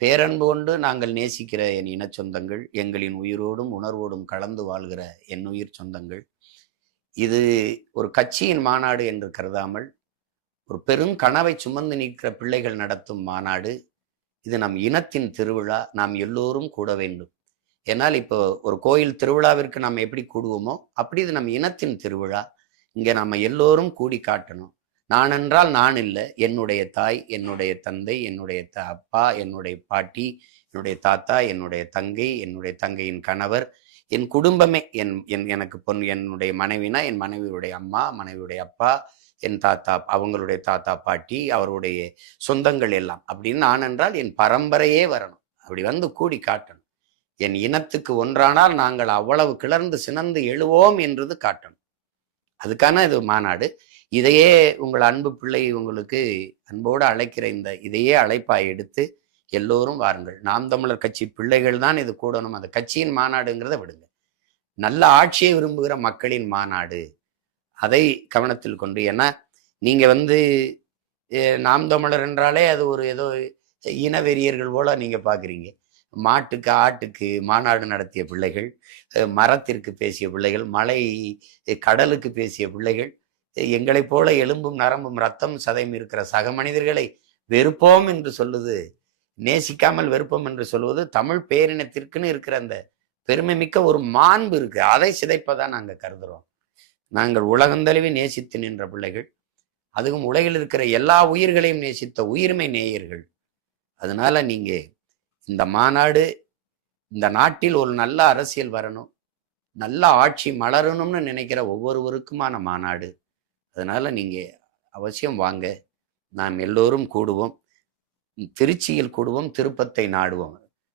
பேரன்பு கொண்டு நாங்கள் நேசிக்கிற என் இன சொந்தங்கள், எங்களின் உயிரோடும் உணர்வோடும் கலந்து வாழ்கிற என் உயிர் சொந்தங்கள், இது ஒரு கட்சியின் மாநாடு என்று கருதாமல் ஒரு பெரும் கனவை சுமந்து நிற்கிற பிள்ளைகள் நடத்தும் மாநாடு. இது நம் இனத்தின் திருவிழா. நாம் எல்லோரும் கூட வேண்டும். ஏன்னால் இப்போ ஒரு கோயில் திருவிழாவிற்கு நாம் எப்படி கூடுவோமோ அப்படி இது நம் இனத்தின் திருவிழா. இங்கே நம்ம எல்லோரும் கூடி காட்டணும். நான் என்றால் நான் இல்லை, என்னுடைய தாய், என்னுடைய தந்தை, என்னுடைய அப்பா, என்னுடைய பாட்டி, என்னுடைய தாத்தா, என்னுடைய தங்கை, என்னுடைய தங்கையின் கணவர், என் குடும்பமே, எனக்கு என்னுடைய மனைவினா என் மனைவியுடைய அம்மா, மனைவியுடைய அப்பா, என் தாத்தா, அவங்களுடைய தாத்தா பாட்டி, அவருடைய சொந்தங்கள் எல்லாம் அப்படின்னு நான் என்றால் என் பரம்பரையே வரணும். அப்படி வந்து கூடி காட்டணும். என் இனத்துக்கு ஒன்றானால் நாங்கள் அவ்வளவு கிளர்ந்து சினந்து எழுவோம் என்றது காட்டணும். அதுக்கான இது மாநாடு. இதையே உங்கள் அன்பு பிள்ளை உங்களுக்கு அன்போடு அழைக்கிற இதையே அழைப்பாய் எடுத்து எல்லோரும் வாருங்கள். நாம் தமிழர் கட்சி பிள்ளைகள் தான் இது கூடணும். அந்த கட்சியின் மாநாடுங்கிறத விடுங்க. நல்ல ஆட்சியை விரும்புகிற மக்களின் மாநாடு. அதை கவனத்தில் கொண்டு, ஏன்னா நீங்க நாம் தமிழர் என்றாலே அது ஒரு ஏதோ இனவெறியர்கள் போல நீங்க பாக்குறீங்க. மாட்டுக்கு ஆட்டுக்கு மாநாடு நடத்திய பிள்ளைகள், மரத்திற்கு பேசிய பிள்ளைகள், மலை கடலுக்கு பேசிய பிள்ளைகள், எங்களை போல எலும்பும் நரம்பும் ரத்தம் சதையும் இருக்கிற சக மனிதர்களை வெறுப்போம் என்று சொல்லுது, நேசிக்காமல் வெறுப்போம் என்று சொல்வது தமிழ் பேரினத்திற்குன்னு இருக்கிற அந்த பெருமை மிக்க ஒரு மாண்பு இருக்கு. அதை சிதைப்பதான் நாங்கள் கருதுறோம். நாங்கள் உலகந்தழுவி நேசித்து நின்ற பிள்ளைகள், அதுவும் உலகில் இருக்கிற எல்லா உயிர்களையும் நேசித்த உயிர்மை நேயர்கள். அதனால நீங்க இந்த மாநாடு, இந்த நாட்டில் ஒரு நல்ல அரசியல் வரணும், நல்ல ஆட்சி மலரணும்னு நினைக்கிற ஒவ்வொருவருக்குமான மாநாடு. அதனால நீங்க அவசியம் வாங்க. நாம் எல்லோரும் கூடுவோம். திருச்சியில் கூடுவோம், திருப்பத்தை நாடுவோம்.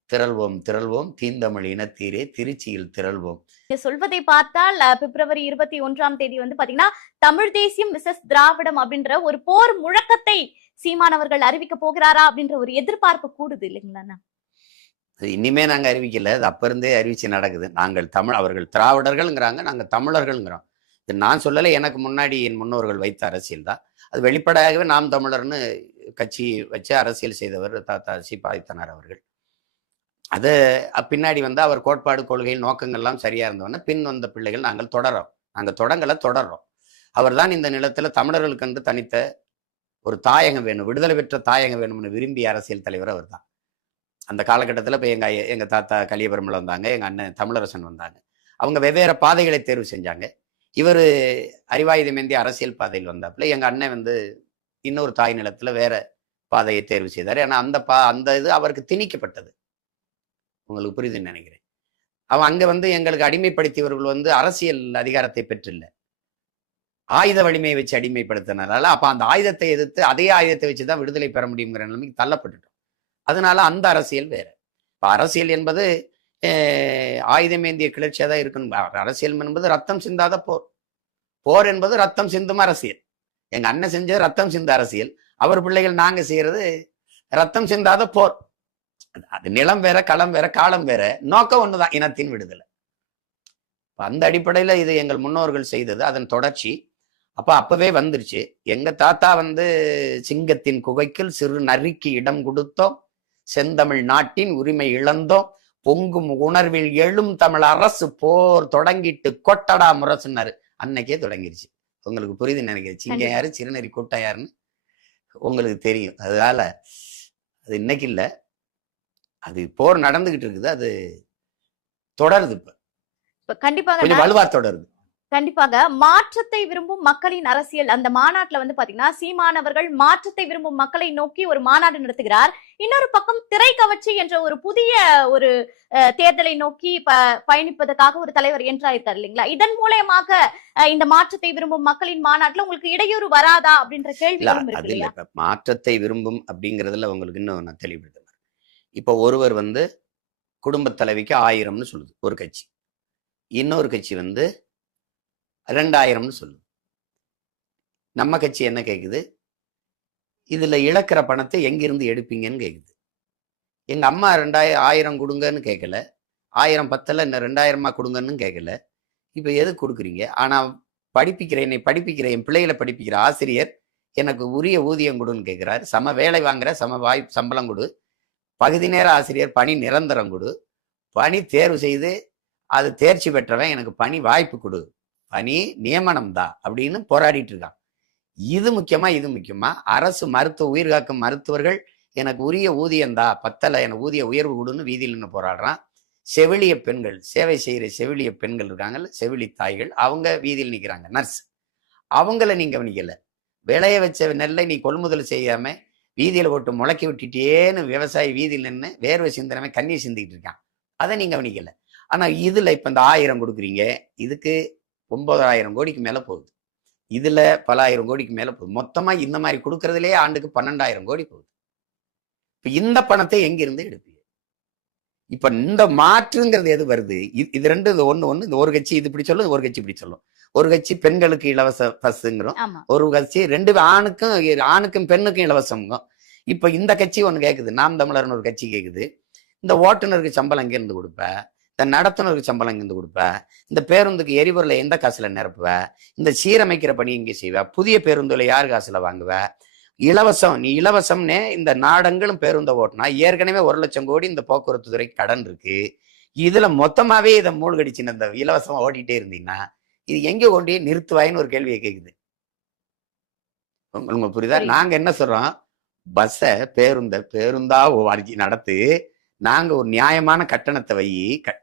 திரள்வோம் திரள்வோம் தீந்தமிழ் இனத்தீரே, திருச்சியில் திரள்வோம். சொல்வதை பார்த்தால் பிப்ரவரி 21 பாத்தீங்கன்னா தமிழ் தேசியம் விசஸ் திராவிடம் அப்படின்ற ஒரு போர் முழக்கத்தை சீமானவர்கள் அறிவிக்க போகிறாரா அப்படின்ற ஒரு எதிர்பார்ப்பு கூடுது இல்லைங்களா? இனிமே நாங்க அறிவிக்கல, அது அப்ப இருந்தே அறிவிச்சு நடக்குது. நாங்கள் அவர்கள் திராவிடர்கள்ங்கிறாங்க, நாங்க தமிழர்கள்ங்கிறோம். இது நான் சொல்லலை, எனக்கு முன்னாடி என் முன்னோர்கள் வைத்த அரசியல் தான். அது வெளிப்படையாகவே நாம் தமிழர்னு கட்சி வச்சு அரசியல் செய்தவர் தாத்தா சிபாதித்தனார் அவர்கள். அது பின்னாடி அவர் கோட்பாடு கொள்கையில் நோக்கங்கள்லாம் சரியா இருந்தவொன்னே பின் வந்த பிள்ளைகள் நாங்கள் தொடர்றோம். அவர் தான் இந்த நிலத்துல தமிழர்களுக்கு என்று தனித்த ஒரு தாயகம் வேணும், விடுதலை பெற்ற தாயகம் வேணும்னு விரும்பிய அரசியல் தலைவர் அவர் தான். அந்த காலகட்டத்தில் இப்போ எங்க தாத்தா கலியபெருமலை வந்தாங்க, எங்க அண்ணன் தமிழரசன் வந்தாங்க. அவங்க வெவ்வேறு பாதைகளை தேர்வு செஞ்சாங்க. இவர் அறிவாயுதமேந்திய அரசியல் பாதையில் வந்தாப்புல, எங்க அண்ணன் இன்னொரு தாய் நிலத்துல வேற பாதையை தேர்வு செய்தார். ஏன்னா அந்த இது அவருக்கு திணிக்கப்பட்டது. உங்களுக்கு புரியுதுன்னு நினைக்கிறேன். அவன் அங்க எங்களுக்கு அடிமைப்படுத்தியவர்கள் அரசியல் அதிகாரத்தை பெற்றில்லை, ஆயுத வலிமையை வச்சு அடிமைப்படுத்தினால அப்ப அந்த ஆயுதத்தை எதிர்த்து அதே ஆயுதத்தை வச்சுதான் விடுதலை பெற முடியுங்கிற நிலைமைக்கு தள்ளப்பட்டுட்டோம். அதனால அந்த அரசியல் வேற. இப்ப அரசியல் என்பது ஆயுதமேந்திய கிளர்ச்சியா தான் இருக்கணும். அரசியல் என்பது ரத்தம் சிந்தாத போர். போர் என்பது ரத்தம் சிந்தும் அரசியல். எங்க அண்ணன் செஞ்சது ரத்தம் சிந்த அரசியல், அவர் பிள்ளைகள் நாங்க செய்யறது ரத்தம் சிந்தாத போர். அது நிலம் வேற, களம் வேற, காலம் வேற, நோக்கம் ஒண்ணுதான், இனத்தின் விடுதலை. அந்த அடிப்படையில இது எங்கள் முன்னோர்கள் செய்தது, அதன் தொடர்ச்சி. அப்பவே வந்துருச்சு. எங்க தாத்தா சிங்கத்தின் குகைக்குள் சிறு நரிக்கு இடம் கொடுத்தோம், செந்தமிழ் நாட்டின் உரிமை இழந்தோம், பொங்கும் உணர்வில் எழும் தமிழ் அரசு போர் தொடங்கிட்டு கொட்டடா முரசுனாரு. அன்னைக்கே தொடங்கிருச்சு. உங்களுக்கு புரியுது நினைக்கிறேன். சிங்க யாரு, சிறுநெறி கூட்டம் யாருன்னு உங்களுக்கு தெரியும். அதனால அது இன்னைக்கு இல்ல, அது போர் நடந்துகிட்டு இருக்குது. அது தொடருது. இப்ப கண்டிப்பாக கொஞ்சம் வலுவா தொடருது. கண்டிப்பாக மாற்றத்தை விரும்பும் மக்களின் அரசியல் அந்த மாநாட்டுல பாத்தீங்கன்னா சீமானவர்கள் மாற்றத்தை விரும்பும் மக்களை நோக்கி ஒரு மாநாடு நடத்துகிறார். இன்னொரு பக்கம் திரை கவர்ச்சி என்ற ஒரு புதிய ஒரு தேர்தலை நோக்கி பயணிப்பதற்காக ஒரு தலைவர் என்றாயிருக்கார் இல்லைங்களா? இதன் மூலமாக இந்த மாற்றத்தை விரும்பும் மக்களின் மாநாட்டுல உங்களுக்கு இடையூறு வராதா அப்படின்ற கேள்வி. மாற்றத்தை விரும்பும் அப்படிங்கறதுல உங்களுக்கு இன்னும் நான் தெளிவுபடுத்துறேன். இப்ப ஒருவர் குடும்ப தலைவிக்கு 1000ன்னு சொல்லுது ஒரு கட்சி, இன்னொரு கட்சி 2000ன்னு சொல்லுது. நம்ம கட்சி என்ன கேக்குது? இதுல இழக்கிற பணத்தை எங்கிருந்து எடுப்பீங்கன்னு கேக்குது. எங்க அம்மா 2000 கொடுங்கன்னு கேட்கல, 1000 பத்தல, இன்னும் 2000 கொடுங்கன்னு கேட்கல. இப்ப எது கொடுக்குறீங்க? ஆனா என்னை படிப்பிக்கிற என் பிள்ளைகளை படிப்பிக்கிற ஆசிரியர் எனக்கு உரிய ஊதியம் கொடுன்னு கேட்கிறாரு. சம வேலை வாங்குற, சம சம்பளம் கொடு, பகுதி நேர ஆசிரியர் பணி நிரந்தரம் கொடு, பணி தேர்வு செய்து அது தேர்ச்சி பெற்றவன் எனக்கு பணி வாய்ப்பு கொடு, பணி நியமனம் தான் அப்படின்னு போராடிட்டு இருக்கான். இது முக்கியமா, இது முக்கியமா? அரசு மருத்துவ உயிர்காக்கும் மருத்துவர்கள் எனக்கு உரிய ஊதியந்தா, பத்தல எனக்கு ஊதிய உயர்வு கொடுன்னு வீதியில் நின்று போராடுறான். செவிலிய பெண்கள், சேவை செய்கிற செவிலிய பெண்கள் இருக்காங்கல்ல, செவிலி தாய்கள், அவங்க வீதியில் நிற்கிறாங்க. நர்ஸ், அவங்கள நீங்க கவனிக்கல. விளைய வச்ச நெல்லை நீ கொள்முதல் செய்யாம வீதியில போட்டு முளைக்கி விட்டுட்டேன்னு விவசாயி வீதியில் நின்று வேர்வை சிந்தனமே கண்ணீர் சிந்திக்கிட்டு இருக்கான். அதை நீங்க கவனிக்கல. ஆனா இதுல இப்ப இந்த 1000 கொடுக்குறீங்க, இதுக்கு 9000 கோடிக்கு மேல போகுது. இதுல பல ஆயிரம் கோடிக்கு மேல போகுது. மொத்தமா இந்த மாதிரி கொடுக்கறதுலயே ஆண்டுக்கு 12000 கோடி போகுது. இப்ப இந்த பணத்தை எங்கிருந்து எடுப்பீங்க? இப்ப இந்த மாற்றுங்கிறது எது வருது? இது ரெண்டு, இது ஒண்ணு இந்த ஒரு கட்சி இது இப்படி சொல்லும், ஒரு கட்சி இப்படி சொல்லும். ஒரு கட்சி பெண்களுக்கு இலவச பஸ்ங்கிறோம், ஒரு கட்சி ரெண்டு ஆணுக்கும் பெண்ணுக்கும் இலவசம்ங்கும். இப்ப இந்த கட்சி ஒண்ணு கேக்குது, நாம் தமிழர்னு ஒரு கட்சி கேக்குது, இந்த ஓட்டுநருக்கு சம்பளம் எங்க இருந்து கொடுப்ப, இந்த நடத்துனருக்கு சம்பளம் எங்க இருந்து கொடுப்ப, இந்த பேருந்துக்கு எரிபொருளை எந்த காசுல நிரப்புவ, இந்த சீரமைக்கிற பணி எங்க செய்வ, புதிய பேருந்துல யார் காசுல வாங்குவ, இலவசம் நீ இலவசம்னே இந்த நாடங்களும் பேருந்தை ஓட்டினா ஏற்கனவே 1,00,000 கோடி இந்த போக்குவரத்து துறை கடன் இருக்கு. இதுல மொத்தமாவே இதை மூழ்கடிச்சுன்னு இந்த இலவசமா ஓட்டிகிட்டே இருந்தீங்கன்னா இது எங்க கொண்டு நிறுத்துவாயின்னு ஒரு கேள்வியை கேக்குது. உங்களுக்கு புரியுதா? நாங்க என்ன சொல்றோம், பஸ்ஸை பேருந்தா நடத்து, நாங்க ஒரு நியாயமான கட்டணத்தை வை,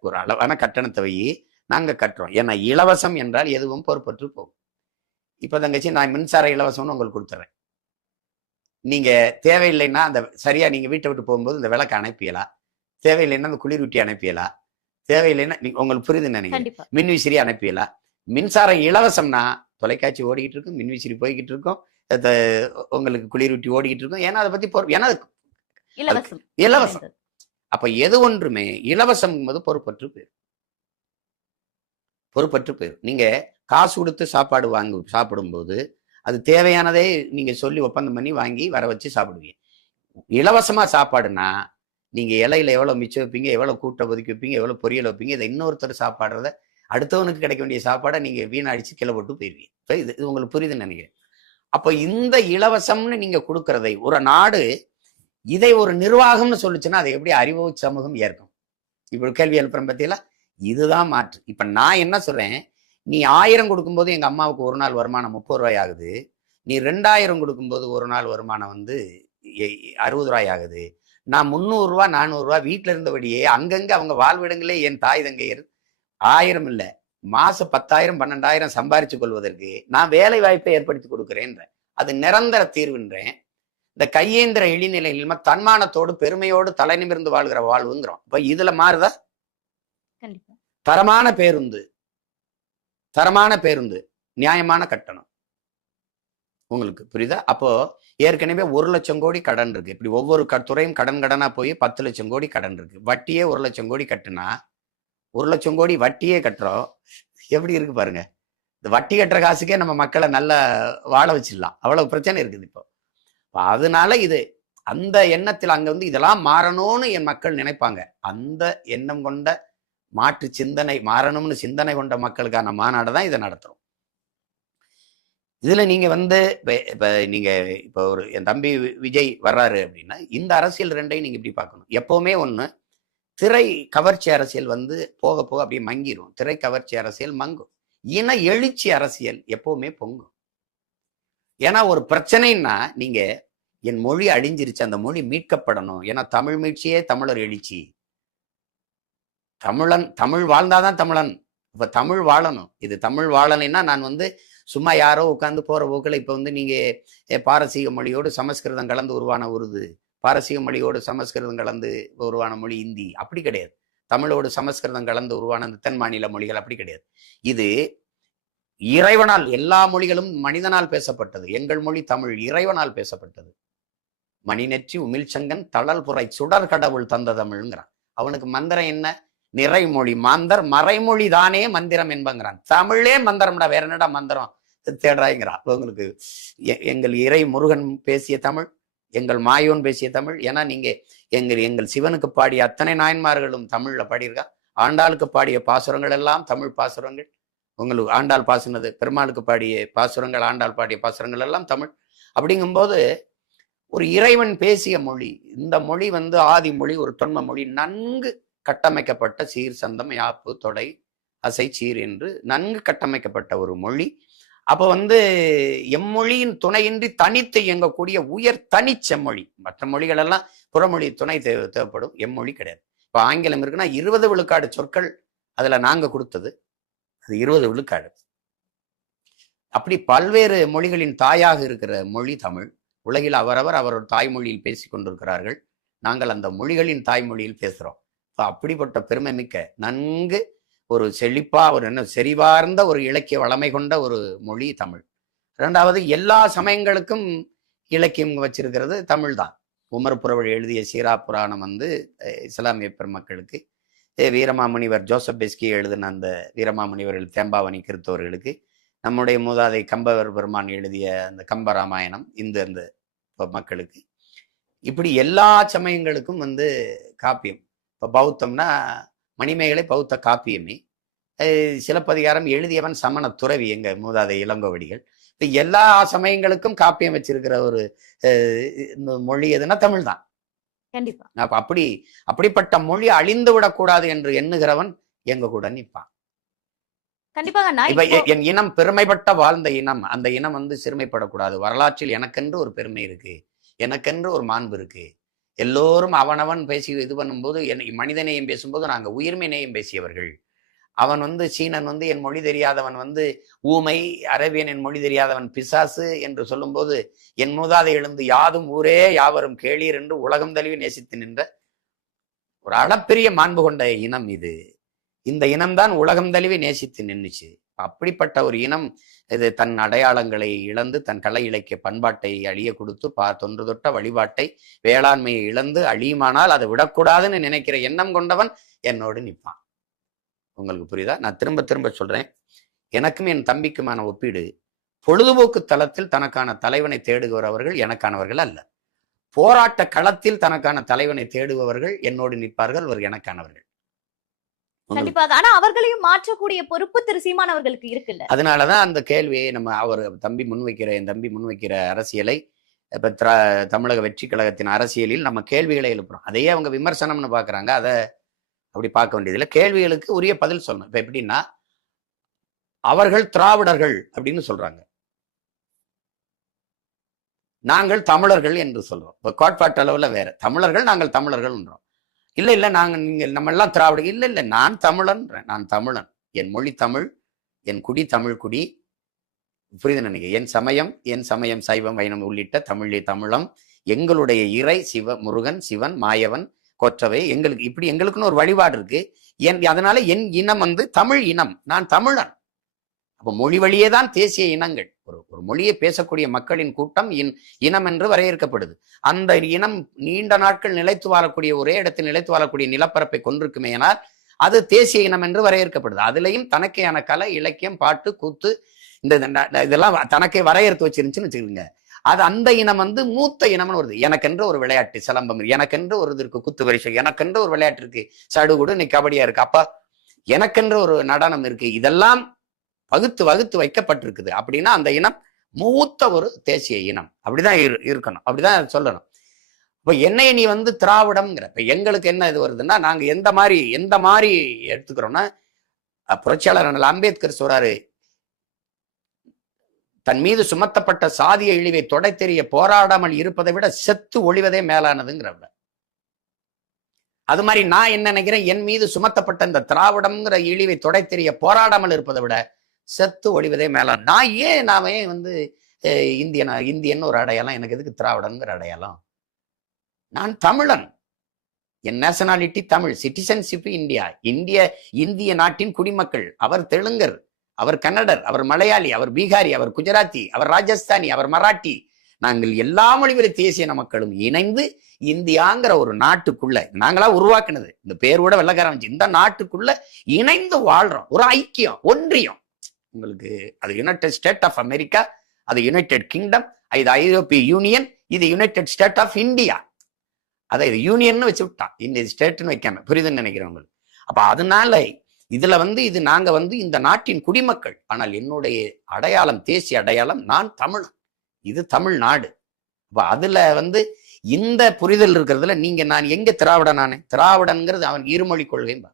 ஒரு அளவான கட்டணத்தை வை, நாங்க கட்டுறோம். ஏன்னா இலவசம் என்றால் எதுவும் பொறுப்பற்று போகும். இப்ப தங்கச்சி நான் மின்சார இலவசம்னு உங்களுக்கு கொடுத்துறேன், நீங்க தேவையில்லைன்னா அந்த சரியா நீங்க வீட்டை விட்டு போகும்போது இந்த விளக்கு அணைப்பியலாம், தேவையில்லைன்னா அந்த குளிர்விட்டி அணைப்பியலாம், தேவையில்லைன்னா உங்களுக்கு புரியுதுன்னு நினைக்கிறேன், மின்விசிறி அணைப்பியலாம். மின்சாரம் இலவசம்னா தொலைக்காட்சி ஓடிக்கிட்டு இருக்கும், மின்விசிறி போய்கிட்டு இருக்கும், உங்களுக்கு குளிர்விட்டி ஓடிக்கிட்டு இருக்கும். ஏன்னா அதை பத்தி ஏன்னா இலவசம். அப்ப எது ஒன்றுமே இலவசம் போது பொறுப்பற்று போயிடும். நீங்க காசு கொடுத்து சாப்பாடு சாப்பிடும்போது அது தேவையானதே நீங்க சொல்லி ஒப்பந்தம் பண்ணி வாங்கி வர வச்சு சாப்பிடுவீங்க. இலவசமா சாப்பாடுனா நீங்க இலையில எவ்வளவு மிச்சம் வைப்பீங்க, எவ்வளவு கூட்டை ஒதுக்கி வைப்பீங்க, எவ்வளவு பொரியல் வைப்பீங்க, இதை இன்னொருத்தர் சாப்பாடுறத அடுத்தவனுக்கு கிடைக்க வேண்டிய சாப்பாடை நீங்க வீணடிச்சு கீழே போட்டு போயிருவீங்க. இது உங்களுக்கு புரியுதுன்னு நினைக்கிறேன். அப்ப இந்த இலவசம்னு நீங்க கொடுக்கறதை ஒரு நாடு இதை ஒரு நிர்வாகம்னு சொல்லுச்சுன்னா அதை எப்படி அறிவு சமூகம் ஏற்கும்? இப்படி கேள்வி எழுப்புறேன் பத்தியெல்லாம். இதுதான் மாற்று. இப்ப நான் என்ன சொல்றேன், நீ 1000 கொடுக்கும்போது எங்க அம்மாவுக்கு ஒரு நாள் வருமானம் 30 ரூபாய் ஆகுது, நீ 2000 கொடுக்கும்போது ஒரு நாள் வருமானம் 60 ரூபாய் ஆகுது. நான் 300 ரூபா 400 ரூபா வீட்டுல இருந்தபடியே அங்கங்க அவங்க வாழ்விடங்களே என் தாய் தங்கையர் 1000 இல்ல மாசம் 10,000 12,000 சம்பாரிச்சு கொள்வதற்கு நான் வேலை வாய்ப்பை ஏற்படுத்தி கொடுக்குறேன். அது நிரந்தர தீர்வுன்றேன். இந்த கையேந்திர இழிநிலை தன்மானத்தோடு பெருமையோடு தலை நிமிர்ந்து வாழ்கிற வாழ்வுங்கிறோம். இப்ப இதுல மாறுதா? தரமான பேருந்து, நியாயமான கட்டணம். உங்களுக்கு புரியுதா? அப்போ ஏற்கனவே 1,00,000 கோடி கடன் இருக்கு. இப்படி ஒவ்வொரு துறையும் கடனா போய் 10,00,000 கோடி கடன் இருக்கு. வட்டியே 1,00,000 கோடி கட்டுனா 1,00,000 கோடி வட்டியே கட்டுறோம். எப்படி இருக்கு பாருங்க. இந்த வட்டி கட்டுற காசுக்கே நம்ம மக்களை நல்லா வாழ வச்சிடலாம், அவ்வளவு பிரச்சனை இருக்குது இப்போ. அதனால இது அந்த எண்ணத்தில் அங்க இதெல்லாம் மாறணும்னு என் மக்கள் நினைப்பாங்க. அந்த எண்ணம் கொண்ட மாற்று சிந்தனை மாறணும்னு சிந்தனை கொண்ட மக்களுக்கான மாநாடு தான் இதை நடத்துறோம். இதுல நீங்க நீங்க இப்போ ஒரு என் தம்பி விஜய் வர்றாரு அப்படின்னா இந்த அரசியல் ரெண்டையும் நீங்க இப்படி பார்க்கணும். எப்பவுமே ஒண்ணு, திரை கவர்ச்சி அரசியல் போக போக அப்படியே மங்கிரும். திரை கவர்ச்சி அரசியல் மங்கும், இன எழுச்சி அரசியல் எப்பவுமே பொங்கும். ஏன்னா ஒரு பிரச்சனைன்னா நீங்க என் மொழி அழிஞ்சிருச்சு, அந்த மொழி மீட்கப்படணும். ஏன்னா தமிழ் மீட்சியே தமிழர் எழுச்சி. தமிழ் வாழ்ந்தாதான் தமிழன். இப்ப தமிழ் வாழணும். இது தமிழ் வாழலைன்னா நான் சும்மா யாரோ உட்காந்து போற போக்கில் இப்ப நீங்க பாரசீக மொழியோடு சமஸ்கிருதம் கலந்து உருவான உருது, பாரசீக மொழியோடு சமஸ்கிருதம் கலந்து உருவான மொழி இந்தி, அப்படி கிடையாது. தமிழோடு சமஸ்கிருதம் கலந்து உருவான அந்த தென் மாநில மொழிகள் அப்படி கிடையாது. இது இறைவனால், எல்லா மொழிகளும் மனிதனால் பேசப்பட்டது. எங்கள் மொழி தமிழ் இறைவனால் பேசப்பட்டது. மணிநெற்றி உமிழ்ச்சங்கன் தளல் புரை சுடர் கடவுள் தந்த தமிழ்ங்கிறான். அவனுக்கு மந்திரம் என்ன? நிறைமொழி மாந்தர் மறைமொழி தானே மந்திரம் என்பங்கிறான். தமிழே மந்திரம்டா, வேற என்னடா மந்திரம் தேடுறாங்கிறான். உங்களுக்கு எங்கள் இறை முருகன் பேசிய தமிழ், எங்கள் மாயோன் பேசிய தமிழ். ஏன்னா நீங்க எங்கள் சிவனுக்கு பாடிய அத்தனை நாயன்மார்களும் தமிழ்ல பாடியிருக்கா. ஆண்டாளுக்கு பாடிய பாசுரங்கள் எல்லாம் தமிழ் பாசுரங்கள். உங்களுக்கு ஆண்டாள் பாசுனது, பெருமாளுக்கு பாடிய பாசுரங்கள், ஆண்டாள் பாடிய பாசுரங்கள் எல்லாம் தமிழ். அப்படிங்கும்போது ஒரு இறைவன் பேசிய மொழி. இந்த மொழி வந்து ஆதி மொழி, ஒரு தொன்ம மொழி. நன்கு கட்டமைக்கப்பட்ட சீர் சந்தம் யாப்பு தொடை அசை சீர் என்று நன்கு கட்டமைக்கப்பட்ட ஒரு மொழி. அப்ப வந்து எம்மொழியின் துணையின்றி தனித்து இயங்கக்கூடிய உயர் தனிச்ச மொழி. மற்ற மொழிகள் எல்லாம் புறமொழி துணை தேவைப்படும், எம்மொழி கிடையாது. இப்ப ஆங்கிலம் இருக்குன்னா 20 விழுக்காடு சொற்கள் அதுல நாங்க கொடுத்தது, அது 20 விழுக்காடு. அப்படி பல்வேறு மொழிகளின் தாயாக இருக்கிற மொழி தமிழ். உலகில் அவரவர் அவரோட தாய்மொழியில் பேசிக் கொண்டிருக்கிறார்கள். நாங்கள் அந்த மொழிகளின் தாய்மொழியில் பேசுறோம். அப்படிப்பட்ட பெருமை மிக்க நன்கு ஒரு செழிப்பா ஒரு என்ன செறிவார்ந்த ஒரு இலக்கிய வளமை கொண்ட ஒரு மொழி தமிழ். இரண்டாவது, எல்லா சமயங்களுக்கும் இலக்கியம் வச்சிருக்கிறது தமிழ் தான். உமர் புரவழி எழுதிய சீரா புராணம் வந்து இஸ்லாமிய பெருமக்களுக்கு, வீரமாமுனிவர் ஜோசப் பெஸ்கி எழுதின அந்த வீரமாமுனிவர்கள் தேம்பாவணி கிறித்தவர்களுக்கு, நம்முடைய மூதாதை கம்பவர் பெருமான் எழுதிய அந்த கம்பராமாயணம் இந்த மக்களுக்கு, இப்படி எல்லா சமயங்களுக்கும் வந்து காப்பியம். இப்போ பௌத்தம்னா மணிமேகலை பௌத்த காப்பியமே. சிலப்பதிகாரம் எழுதியவன் சமண துறவி எங்க மூதாதை இளங்கோவடிகள். இப்போ எல்லா சமயங்களுக்கும் காப்பியம் வச்சிருக்கிற ஒரு மொழி எதுனா தமிழ் தான். கண்டிப்பா. அப்ப அப்படிப்பட்ட மொழி அழிந்து விடக்கூடாது என்று எண்ணுகிறவன் எங்க கூட நிற்பான். கண்டிப்பாக. என் இனம் பெருமைப்பட்ட வாழ்ந்த இனம், அந்த இனம் வந்து சிறுமைப்படக்கூடாது. வரலாற்றில் எனக்கென்று ஒரு பெருமை இருக்கு, எனக்கென்று ஒரு மாண்பு இருக்கு. எல்லோரும் அவனவன் பேசி இது பண்ணும்போது, மனிதநேயம் பேசும்போது நாங்க உயிர்மை நேயம் பேசியவர்கள். அவன் வந்து சீனன் வந்து என் மொழி தெரியாதவன் வந்து ஊமை, அரேபியன் என் மொழி தெரியாதவன் பிசாசு என்று சொல்லும்போது, என் மூதாதை எழுந்து யாதும் ஊரே யாவரும் கேளீர் என்று உலகம் தழுவி நேசித்து நின்ற ஒரு அளப்பெரிய மாண்பு கொண்ட இனம் இது. இந்த இனம்தான் உலகம் தழுவி நேசித்து நின்றுச்சு. அப்படிப்பட்ட ஒரு இனம் இது தன் அடையாளங்களை இழந்து, தன் கலை இலக்கிய பண்பாட்டை அழிய கொடுத்து, தொன்று தொட்ட வழிபாட்டை வேளாண்மையை இழந்து அழியுமானால் அதை விடக்கூடாதுன்னு நினைக்கிற எண்ணம் கொண்டவன் என்னோடு நிற்பான். உங்களுக்கு புரியுதா? நான் திரும்ப திரும்ப சொல்றேன், எனக்கும் என் தம்பிக்குமான ஒப்பீடு, பொழுதுபோக்கு தளத்தில் தனக்கான தலைவனை தேடுகிறவர்கள் எனக்கானவர்கள் அல்ல. போராட்ட களத்தில் தனக்கான தலைவனை தேடுபவர்கள் என்னோடு நிற்பார்கள், அவர் எனக்கானவர்கள். கண்டிப்பாக. ஆனா அவர்களையும் மாற்றக்கூடிய பொறுப்பு திரு சீமான் அவர்களுக்கு இருக்குல்ல. அதனாலதான் அந்த கேள்வியை நம்ம என் தம்பி முன்வைக்கிற அரசியலை, இப்ப தமிழக வெற்றி கழகத்தின் அரசியலில் நம்ம கேள்விகளை எழுப்புறோம். அதையே அவங்க விமர்சனம்னு பாக்குறாங்க. அதை அப்படி பார்க்க வேண்டியதில்லை. கேள்விகளுக்கு உரிய பதில் சொல்லணும். இப்ப எப்படின்னா, அவர்கள் திராவிடர்கள் அப்படின்னு சொல்றாங்க, நாங்கள் தமிழர்கள் என்று சொல்றோம். இப்ப கோட்பாட்டு அளவுல வேற. தமிழர்கள், நாங்கள் தமிழர்கள்ன்றோம். இல்ல நம்ம எல்லாம் திராவிட. இல்ல நான் தமிழன்றேன். நான் தமிழன். என் மொழி தமிழ், என் குடி தமிழ் குடி. புரியுது நினைக்க. என் சமயம் சைவம் வைணம் உள்ளிட்ட தமிழம். எங்களுடைய இறை முருகன், சிவன், மாயவன், கொற்றவை. எங்களுக்குன்னு ஒரு வழிபாடு இருக்கு. அதனால என் இனம் வந்து தமிழ் இனம். நான் தமிழன். அப்ப மொழி வழியே தான் தேசிய இனங்கள். ஒரு மொழியை பேசக்கூடிய மக்களின் கூட்டம் இனம் என்று வரையறுக்கப்படுது. அந்த இனம் நீண்ட நாட்கள் நிலைத்து வாழக்கூடிய, ஒரே இடத்தில் நிலைத்து வாழக்கூடிய நிலப்பரப்பை கொண்டிருக்குமே ஆனால் அது தேசிய இனம் என்று வரையறுக்கப்படுது. அதுலயும் தனக்கையான கலை, இலக்கியம், பாட்டு, கூத்து, இதெல்லாம் தனக்கே வரையறுத்து வச்சிருந்துச்சுன்னு வச்சுக்கோங்க. அது அந்த இனம் வந்து மூத்த இனம்னு வருது. எனக்கென்று ஒரு விளையாட்டு சிலம்பம், எனக்கென்று ஒரு இது இருக்கு குத்து வரிசை, எனக்கென்று ஒரு விளையாட்டு இருக்கு சடுகுடு, இன்னைக்கு கபடியா இருக்கு, அப்பா எனக்கென்று ஒரு நடனம் இருக்கு. இதெல்லாம் வகுத்து வைக்கப்பட்டிருக்குது. அப்படின்னா அந்த இனம் மூத்த ஒரு தேசிய இனம். அப்படிதான் இருக்கணும், அப்படிதான் சொல்லணும். இப்ப என்னைய நீ வந்து திராவிடம்ங்கிற, இப்ப எங்களுக்கு என்ன இது வருதுன்னா, நாங்க எந்த மாதிரி எடுத்துக்கிறோம்னா, புரட்சியாளர் அம்பேத்கர் சொல்றாரு, தன் மீது சுமத்தப்பட்ட சாதிய இழிவை தொடை தெரிய போராடாமல் இருப்பதை விட செத்து ஒழிவதே மேலானதுங்கிற. அது மாதிரி நான் என்ன நினைக்கிறேன், என் மீது சுமத்தப்பட்ட இந்த திராவிடம்ங்கிற இழிவை தொடை தெரிய போராடாமல் இருப்பதை விட செத்து ஒழிவதே மேலான. நான் ஏன் வந்து இந்தியன் ஒரு அடையாளம், எனக்கு எதுக்கு திராவிடங்கிற அடையாளம்? நான் தமிழன். என் நேஷனாலிட்டி தமிழ், சிட்டிசன்ஷிப் இந்திய நாட்டின் குடிமக்கள். அவர் தெலுங்கர், அவர் கன்னடர், அவர் மலையாளி, அவர் பீகாரி, அவர் குஜராத்தி, அவர் ராஜஸ்தானி, அவர் மராட்டி. நாங்கள் எல்லா மொழிவழி தேசிய மக்களும் இணைந்து இந்தியாங்கிற ஒரு நாட்டுக்குள்ள, நாங்களா உருவாக்குனது, இந்த பேரோட வெள்ளக்காரன், இந்த நாட்டுக்குள்ள இணைந்து வாழ்றோம். ஒரு ஐக்கியம், ஒன்றியம். உங்களுக்கு அது யுனைடெட் ஸ்டேட் ஆஃப் அமெரிக்கா, அது யுனைடெட் கிங்டம், இது ஐரோப்பிய யூனியன், இது யுனைடெட் ஸ்டேட் ஆஃப் இந்தியா. அதை இது யூனியன் வச்சு விட்டான், இந்த ஸ்டேட்னு வைக்காம. புரியுதுன்னு நினைக்கிறவங்க. அப்ப அதனால இதுல வந்து இது நாங்க வந்து இந்த நாட்டின் குடிமக்கள். ஆனால் என்னுடைய அடையாளம், தேசிய அடையாளம், நான் தமிழன். இது தமிழ்நாடு. அப்ப அதுல இந்த புரிதல் இருக்கிறதுல நான் எங்க திராவிடன் நானே? திராவிடன்கிறது அவன் இருமொழி கொள்கைம்பா.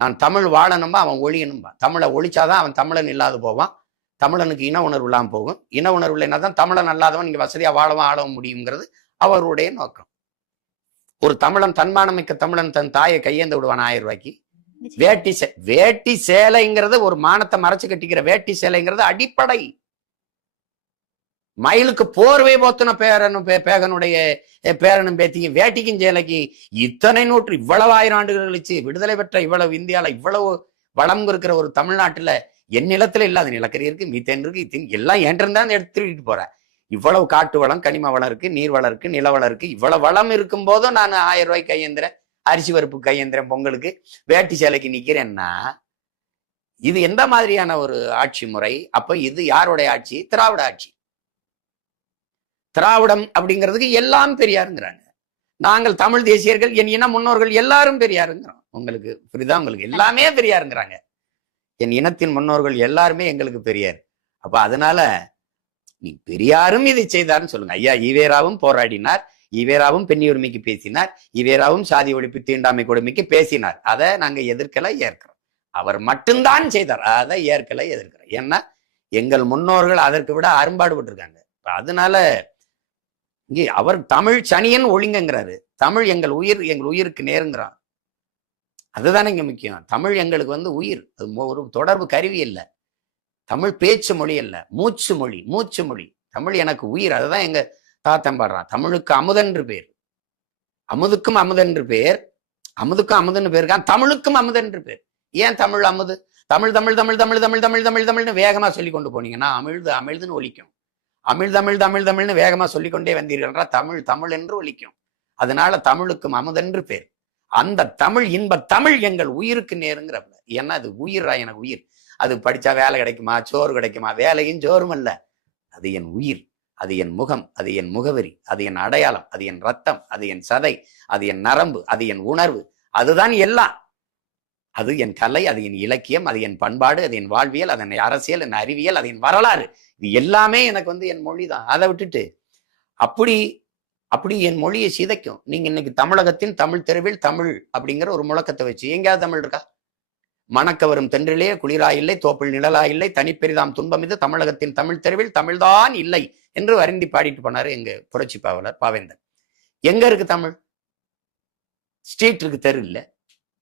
நான் தமிழ் வாழணும்பா, அவன் ஒழியணும்பா. தமிழை ஒழிச்சாதான் அவன் தமிழன் இல்லாது போவான். தமிழனுக்கு இன உணர்வு இல்லாம போகும். இன உணர்வு இல்லைன்னா தான் தமிழன் அல்லாதவன் இங்க வசதியா வாழவும் ஆளவும் முடியுங்கிறது அவருடைய நோக்கம். ஒரு தமிழன், தன்மானமிக்க தமிழன் தன் தாயை கையேந்து விடுவான் 1000 ரூபாய்க்கு. வேட்டி சேலைங்கிறது ஒரு மானத்தை மறைச்சு கட்டிக்கிற வேட்டி சேலைங்கிறது அடிப்படை. மயிலுக்கு போர்வை போத்துன பேகனுடைய பேரனும் பேத்தியும் வேட்டிக்கும் சேலைக்கு இத்தனை நூற்று இவ்வளவு 1000 ஆண்டுகள் கழிச்சு விடுதலை பெற்ற இவ்வளவு இந்தியால இவ்வளவு வளம் இருக்கிற ஒரு தமிழ்நாட்டுல என் நிலத்துல இல்லாத நிலக்கரி இருக்கு, மீத்தேன் இருக்கு, இத்தின் எல்லாம் ஏன்றிருந்தா எடுத்துட்டு போறேன். இவ்வளவு காட்டு வளம், கனிம வளம் இருக்கு, நீர் வளம் இருக்கு, நில வளம் இருக்கு. இவ்வளவு வளம் இருக்கும் போதும் நான் 1000 ரூபாய்க்கு கையேந்திரேன், அரிசி பருப்பு கையேந்திரேன், பொங்கலுக்கு வேட்டி சேலைக்கு நிக்கிறேன்னா இது எந்த மாதிரியான ஒரு ஆட்சி முறை? அப்ப இது யாருடைய ஆட்சி? திராவிட ஆட்சி. திராவிடம் அப்படிங்கிறதுக்கு எல்லாம் பெரியாருங்கிறாங்க. நாங்கள் தமிழ் தேசியர்கள், என் இன முன்னோர்கள் எல்லாரும் பெரியாருங்கிறோம். உங்களுக்கு புரியுதா? உங்களுக்கு எல்லாமே பெரியாருங்கிறாங்க. என் இனத்தின் முன்னோர்கள் எல்லாருமே எங்களுக்கு பெரியார். அப்ப அதனால நீ பெரியாரும் இதை செய்தார்னு சொல்லுங்க. ஐயா ஈவேராவும் போராடினார், ஈவேராவும் பெண்ணி உரிமைக்கு பேசினார், ஈவேராவும் சாதி ஒழிப்பு தீண்டாமை கொடுமைக்கு பேசினார். அதை நாங்க எதிர்க்கல, ஏற்கிறோம். அவர் மட்டும்தான் செய்தார், அதை ஏற்கல, எதிர்க்கிறோம். ஏன்னா எங்கள் முன்னோர்கள் அதற்கு விட அரும்பாடுபட்டிருக்காங்க. அதனால இங்கே அவர் தமிழ் சனியன் ஒழுங்குங்கிறாரு. தமிழ் எங்கள் உயிர், எங்கள் உயிருக்கு நேருங்கிறான். அதுதானே இங்க முக்கியம். தமிழ் எங்களுக்கு உயிர். அது ஒரு தொடர்பு கருவி இல்லை. தமிழ் பேச்சு மொழி அல்ல, மூச்சு மொழி. மூச்சு மொழி. தமிழ் எனக்கு உயிர். அதுதான் எங்க தாத்தன் பாடுறான். தமிழுக்கு அமுதன்று பேர், அமுதுக்கும் அமுதன்று பேர், அமுதுக்கும் அமுதன்னு பேருக்கான், தமிழுக்கும் அமுதன்று பேர். ஏன் தமிழ் அமுது? தமிழ் தமிழ் தமிழ் தமிழ் தமிழ் தமிழ் தமிழ் தமிழ்னு வேகமா சொல்லி கொண்டு போனீங்கன்னா அமிழ்து அமிழ்துன்னு ஒலிக்கும். அமிழ் தமிழ் தமிழ் தமிழ்னு வேகமா சொல்லிக்கொண்டே வந்தீர்கள்ன்றா தமிழ் தமிழ் என்று ஒலிக்கும். அதனால தமிழுக்கும் அமுதென்று பேர். அந்த தமிழ், இன்ப தமிழ் எங்கள் உயிருக்கு நேருங்கிறப்ப. ஏன்னா அது உயிரா, எனக்கு உயிர். அது படிச்சா வேலை கிடைக்குமா, சோறு கிடைக்குமா? வேலையும் சோறும் அல்ல. அது என் உயிர், அது என் முகம், அது என் முகவரி, அது என் அடையாளம், அது என் ரத்தம், அது என் சதை, அது என் நரம்பு, அது என் உணர்வு. அதுதான் எல்லாம். அது என் கலை, அது என் இலக்கியம், அது என் பண்பாடு, அது என் வாழ்வியல், அது என் அரசியல், என் அறிவியல், அது என் வரலாறு. இது எல்லாமே எனக்கு என் மொழி தான். அதை விட்டுட்டு அப்படி என் மொழியை சிதைக்கும். நீங்க இன்னைக்கு தமிழகத்தின் தமிழ் தெருவில் தமிழ் அப்படிங்கிற ஒரு முழக்கத்தை வச்சு எங்கேயாவது தமிழ் இருக்கா? மணக்க வரும் தென்றிலே குளிராயில்லை, தோப்பில் நிழலாயில்லை, தனிப்பெரிதாம் துன்பம் இது தமிழகத்தின் தமிழ் தெருவில் தமிழ்தான் இல்லை என்று வருந்தி பாடிட்டு போனாரு எங்க புரட்சி பாவலர் பாவேந்தர். எங்க இருக்கு தமிழ்? ஸ்ட்ரீட் இருக்கு, தெரு இல்லை.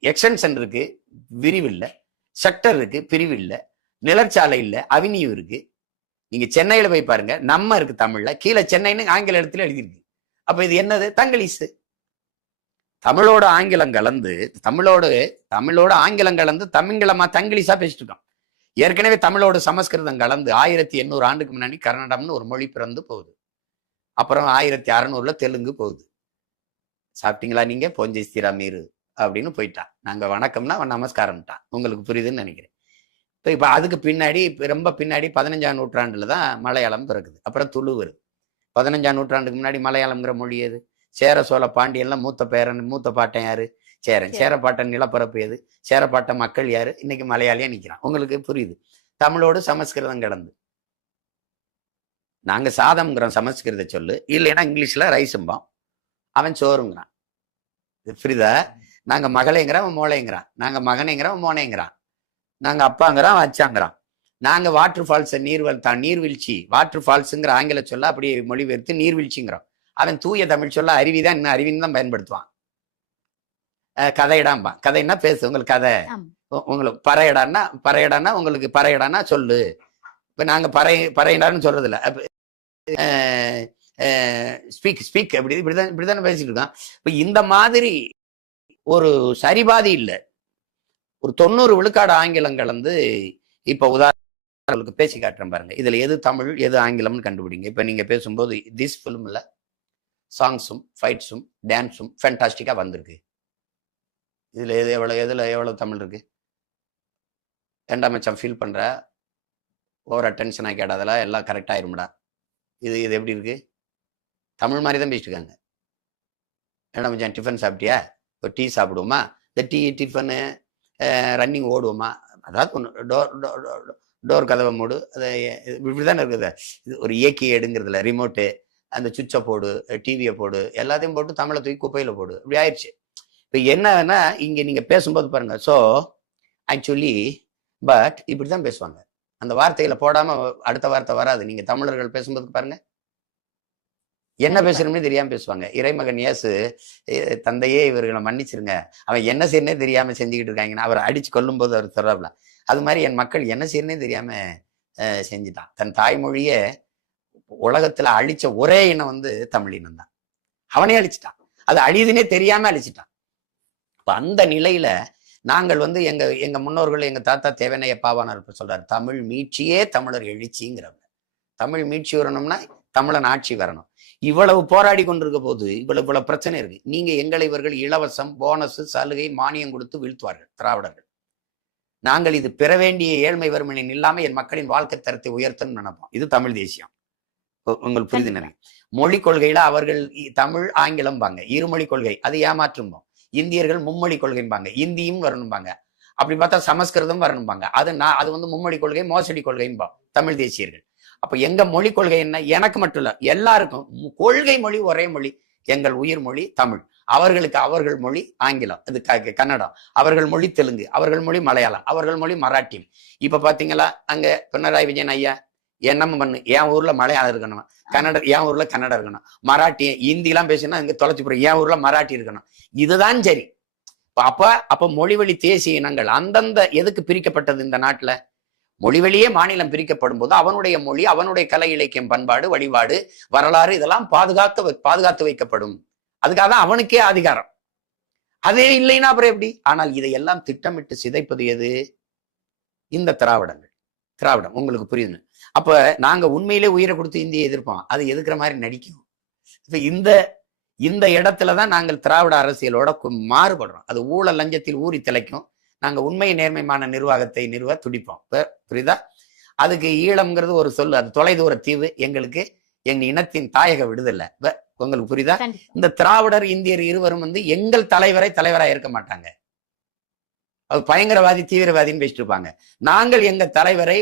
எக்ஸ்டென்ஷன் இருக்கு, விரிவு இல்லை. செக்டர் இருக்கு, பிரிவு இல்லை. நிலச்சாலை இல்லை, அவென்யூ இருக்கு. நீங்க சென்னையில போய் பாருங்க, நம்ம இருக்கு தமிழ்ல, கீழே சென்னைன்னு ஆங்கில இடத்துல எழுதியிருக்கு. அப்ப இது என்னது? தங்கிலீஷ். தமிழோட ஆங்கிலம் கலந்து, தமிழோட ஆங்கிலம் கலந்து தமிங்கிலமா தங்கிலீஷா பேசிட்டு இருக்கோம். ஏற்கனவே தமிழோட சமஸ்கிருதம் கலந்து 1800 ஆண்டுக்கு முன்னாடி கன்னடம்னு ஒரு மொழி பிறந்து போகுது. அப்புறம் 1600 தெலுங்கு போகுது. சாப்பிட்டீங்களா நீங்க? பொஞ்சஸ்திரா மீறு அப்படின்னு போயிட்டான். நாங்க வணக்கம்னா அவன் நமஸ்காரம்ட்டான். உங்களுக்கு புரியுதுன்னு நினைக்கிறேன். இப்ப அதுக்கு பின்னாடி, ரொம்ப பின்னாடி 15ஆம் நூற்றாண்டுல தான் மலையாளம் பிறகுது. அப்புறம் துளு வருது. 15ஆம் நூற்றாண்டுக்கு முன்னாடி மலையாளம்ங்கிற மொழி எது? சேர சோழ பாண்டியன்லாம் மூத்த பாட்டன் யாரு? சேரன். சேரப்பாட்டன் நிலப்பரப்பு எது? சேரப்பாட்ட மக்கள் யாரு? இன்னைக்கு மலையாளியா நிக்கிறான். உங்களுக்கு புரியுது? தமிழோடு சமஸ்கிருதம் கலந்து. நாங்க சாதம்ங்கிறோம் சமஸ்கிருத சொல்லு, இல்லைன்னா இங்கிலீஷ்ல ரைஸும்போம். அவன் சோறுங்கிறான். புரியுதா? நாங்க மகளேங்கிறான், அவன் மோளைங்கிறான். நாங்க மகனேங்கிறான், அவன் மோனேங்கிறான். நாங்க அப்பாங்கிறான், அவன் அச்சாங்கிறான். நாங்க வாட்டர் ஃபால்ஸ், நீர்வீழ்ச்சி, வாட்டர் ஃபால்ஸுங்கிற ஆங்கில சொல்ல அப்படியே மொழிபெயர்த்து நீர்வீழ்ச்சிங்கிறோம். அவன் தூய தமிழ் சொல்ல அருவிதான், இன்னும் அருவின்னு தான் பயன்படுத்துவான். கதையிடாம்பா. கதைன்னா பேசு, உங்களுக்கு கதை. உங்களுக்கு பறையடான்னா உங்களுக்கு பறையடான்னா சொல்லு. இப்ப நாங்க பறையடான்னு சொல்றது இல்ல. ஸ்பீக் இப்படிதானே பேசிட்டு இருக்கான். இப்ப இந்த மாதிரி ஒரு சரிபாதி இல்லை. ஒரு 90 விழுக்காடு ஆங்கிலம் கலந்து. இப்ப உதாரணங்களுக்கு பேசி காட்டுறேன் பாருங்க. இதுல எது தமிழ் எது ஆங்கிலம்னு கண்டுபிடிங்க. இப்ப நீங்க பேசும்போது திஸ் பிலிம்ல சாங்ஸும் ஃபைட்ஸும் டான்ஸும் ஃபேண்டாஸ்டிக்கா வந்திருக்கு. இதுல எவ்வளவு தமிழ் இருக்கு? 2ஆம் மச்சான் ஃபீல் பண்ற, ஓவரா டென்ஷனா கேடாதல, எல்லாம் கரெக்ட் ஆயிரும்டா. இது எப்படி இருக்கு? தமிழ் மாதிரி தான் பேசிட்டு இருக்காங்க. 2ஆம் மச்சான் டிஃபன் சாப்பிட்டியா? ஒரு டீ சாப்பிடுவோமா? இந்த டிஃபனு ரன்னிங் ஓடுவோமா? அதாவது டோர் கதவை மூடு, அது இப்படிதானே இருக்குது. இது ஒரு இயக்கி எடுங்கிறதுல ரிமோட்டு, அந்த சுவிட்சை போடு, டிவியை போடு, எல்லாத்தையும் போட்டு தமிழை தூக்கி குப்பையில போடு, இப்படி ஆயிடுச்சு. இப்ப என்னன்னா இங்க நீங்க பேசும்போது பாருங்க, ஸோ ஆக்சுவலி பட் இப்படிதான் பேசுவாங்க. அந்த வார்த்தைகளை போடாம அடுத்த வார்த்தை வராது. நீங்க தமிழர்கள் பேசும்போது பாருங்க, என்ன பேசுறோம்னே தெரியாம பேசுவாங்க. இறைமகன் இயேசு, தந்தையே இவர்களை மன்னிச்சிருங்க, அவன் என்ன செய்யறனே தெரியாம செஞ்சுக்கிட்டு இருக்காங்கன்னா அவர் அடிச்சு கொல்லும் போது அவர் சொல்றாப்ல, அது மாதிரி என் மக்கள் என்ன செய்யறனே தெரியாம செஞ்சுட்டான். தன் தாய்மொழிய உலகத்துல அழிச்ச ஒரே இனம் வந்து தமிழ் இனம் தான். அவனே அழிச்சிட்டான், அது அழியுதுன்னே தெரியாம அழிச்சிட்டான். இப்ப அந்த நிலையில நாங்கள் வந்து எங்க முன்னோர்கள், எங்க தாத்தா தேவனைய பாவாணர் சொல்றாரு, தமிழ் மீட்சியே தமிழர் எழுச்சிங்கிறவங்க. தமிழ் மீட்சி வரணும்னா தமிழன் ஆட்சி வரணும். இவ்வளவு போராடி கொண்டிருக்க போது இவ்வளவு பிரச்சனை இருக்கு. நீங்க எங்களை இவர்கள் இலவசம், போனஸ், சலுகை, மானியம் கொடுத்து வீழ்த்துவார்கள் திராவிடர்கள். நாங்கள் இது பெற வேண்டிய ஏழ்மை வறுமையின் இல்லாம என் மக்களின் வாழ்க்கை தரத்தை உயர்த்தணும்னு நினைப்போம். இது தமிழ் தேசியம். உங்களுக்கு புரியுது நினைக்கிறேன். மொழி கொள்கையில அவர்கள் தமிழ் ஆங்கிலம் பாங்க, இருமொழி கொள்கை, அது ஏமாற்றும்போம். இந்தியர்கள் மும்மொழி கொள்கைம்பாங்க, இந்தியும் வரணும்பாங்க. அப்படி பார்த்தா சமஸ்கிருதம் வரணும்பாங்க. அது வந்து மும்மொழி கொள்கை, மோசடி கொள்கைம்பா தமிழ் தேசியர்கள். அப்ப எங்க மொழி கொள்கை என்ன? எனக்கு மட்டும் இல்ல, எல்லாருக்கும் கொள்கை மொழி ஒரே மொழி. எங்கள் உயிர் மொழி தமிழ். அவர்களுக்கு அவர்கள் மொழி ஆங்கிலம், இது கன்னடம், அவர்கள் மொழி தெலுங்கு, அவர்கள் மொழி மலையாளம், அவர்கள் மொழி மராட்டி. இப்ப பாத்தீங்களா, அங்க பினராயி விஜயன் ஐயா என்னமோ பண்ணு, என் ஊர்ல மலையாளம் இருக்கணும், கன்னடம் என் ஊர்ல கன்னடம் இருக்கணும், மராட்டி ஹிந்தி எல்லாம் பேசினா இங்க தொலைச்சு போறோம், என் ஊர்ல மராட்டி இருக்கணும். இதுதான் சரி. அப்ப மொழிவழி தேசிய இனங்கள் அந்தந்த எதுக்கு பிரிக்கப்பட்டது இந்த நாட்டுல? மொழிவழியே மாநிலம் பிரிக்கப்படும் போது அவனுடைய மொழி, அவனுடைய கலை இலக்கியம், பண்பாடு, வழிபாடு, வரலாறு இதெல்லாம் பாதுகாத்து வைக்கப்படும். அதுக்காக தான் அவனுக்கே அதிகாரம். அதே இல்லைன்னா அப்புறம் எப்படி? ஆனால் இதையெல்லாம் திட்டமிட்டு சிதைப்பது எது? இந்த திராவிடம். உங்களுக்கு புரியுது? அப்ப நாங்க உண்மையிலே உயிரை கொடுத்து இந்தியை எதிர்ப்போம், அது எதிர்க்கிற மாதிரி நடிக்கும். இப்ப இந்த இடத்துலதான் நாங்கள் திராவிட அரசியலோட மாறுபடுறோம். அது ஊழல் லஞ்சத்தில் ஊறி திளைக்கும். நாங்க உண்மை நேர்மையான நிர்வாகத்தை நிறுவ துடிப்போம். புரியுதா? அதுக்கு ஈழம்ங்கிறது ஒரு சொல், அது தொலைதூர தீவு. எங்களுக்கு எங்க இனத்தின் தாயக விடுதலை. உங்களுக்கு புரியுதா? இந்த திராவிடர் இந்தியர் இருவரும் வந்து எங்கள் தலைவராக இருக்க மாட்டாங்க. அது பயங்கரவாதி, தீவிரவாதின்னு பேசிட்டு இருப்பாங்க. நாங்கள் எங்க தலைவரை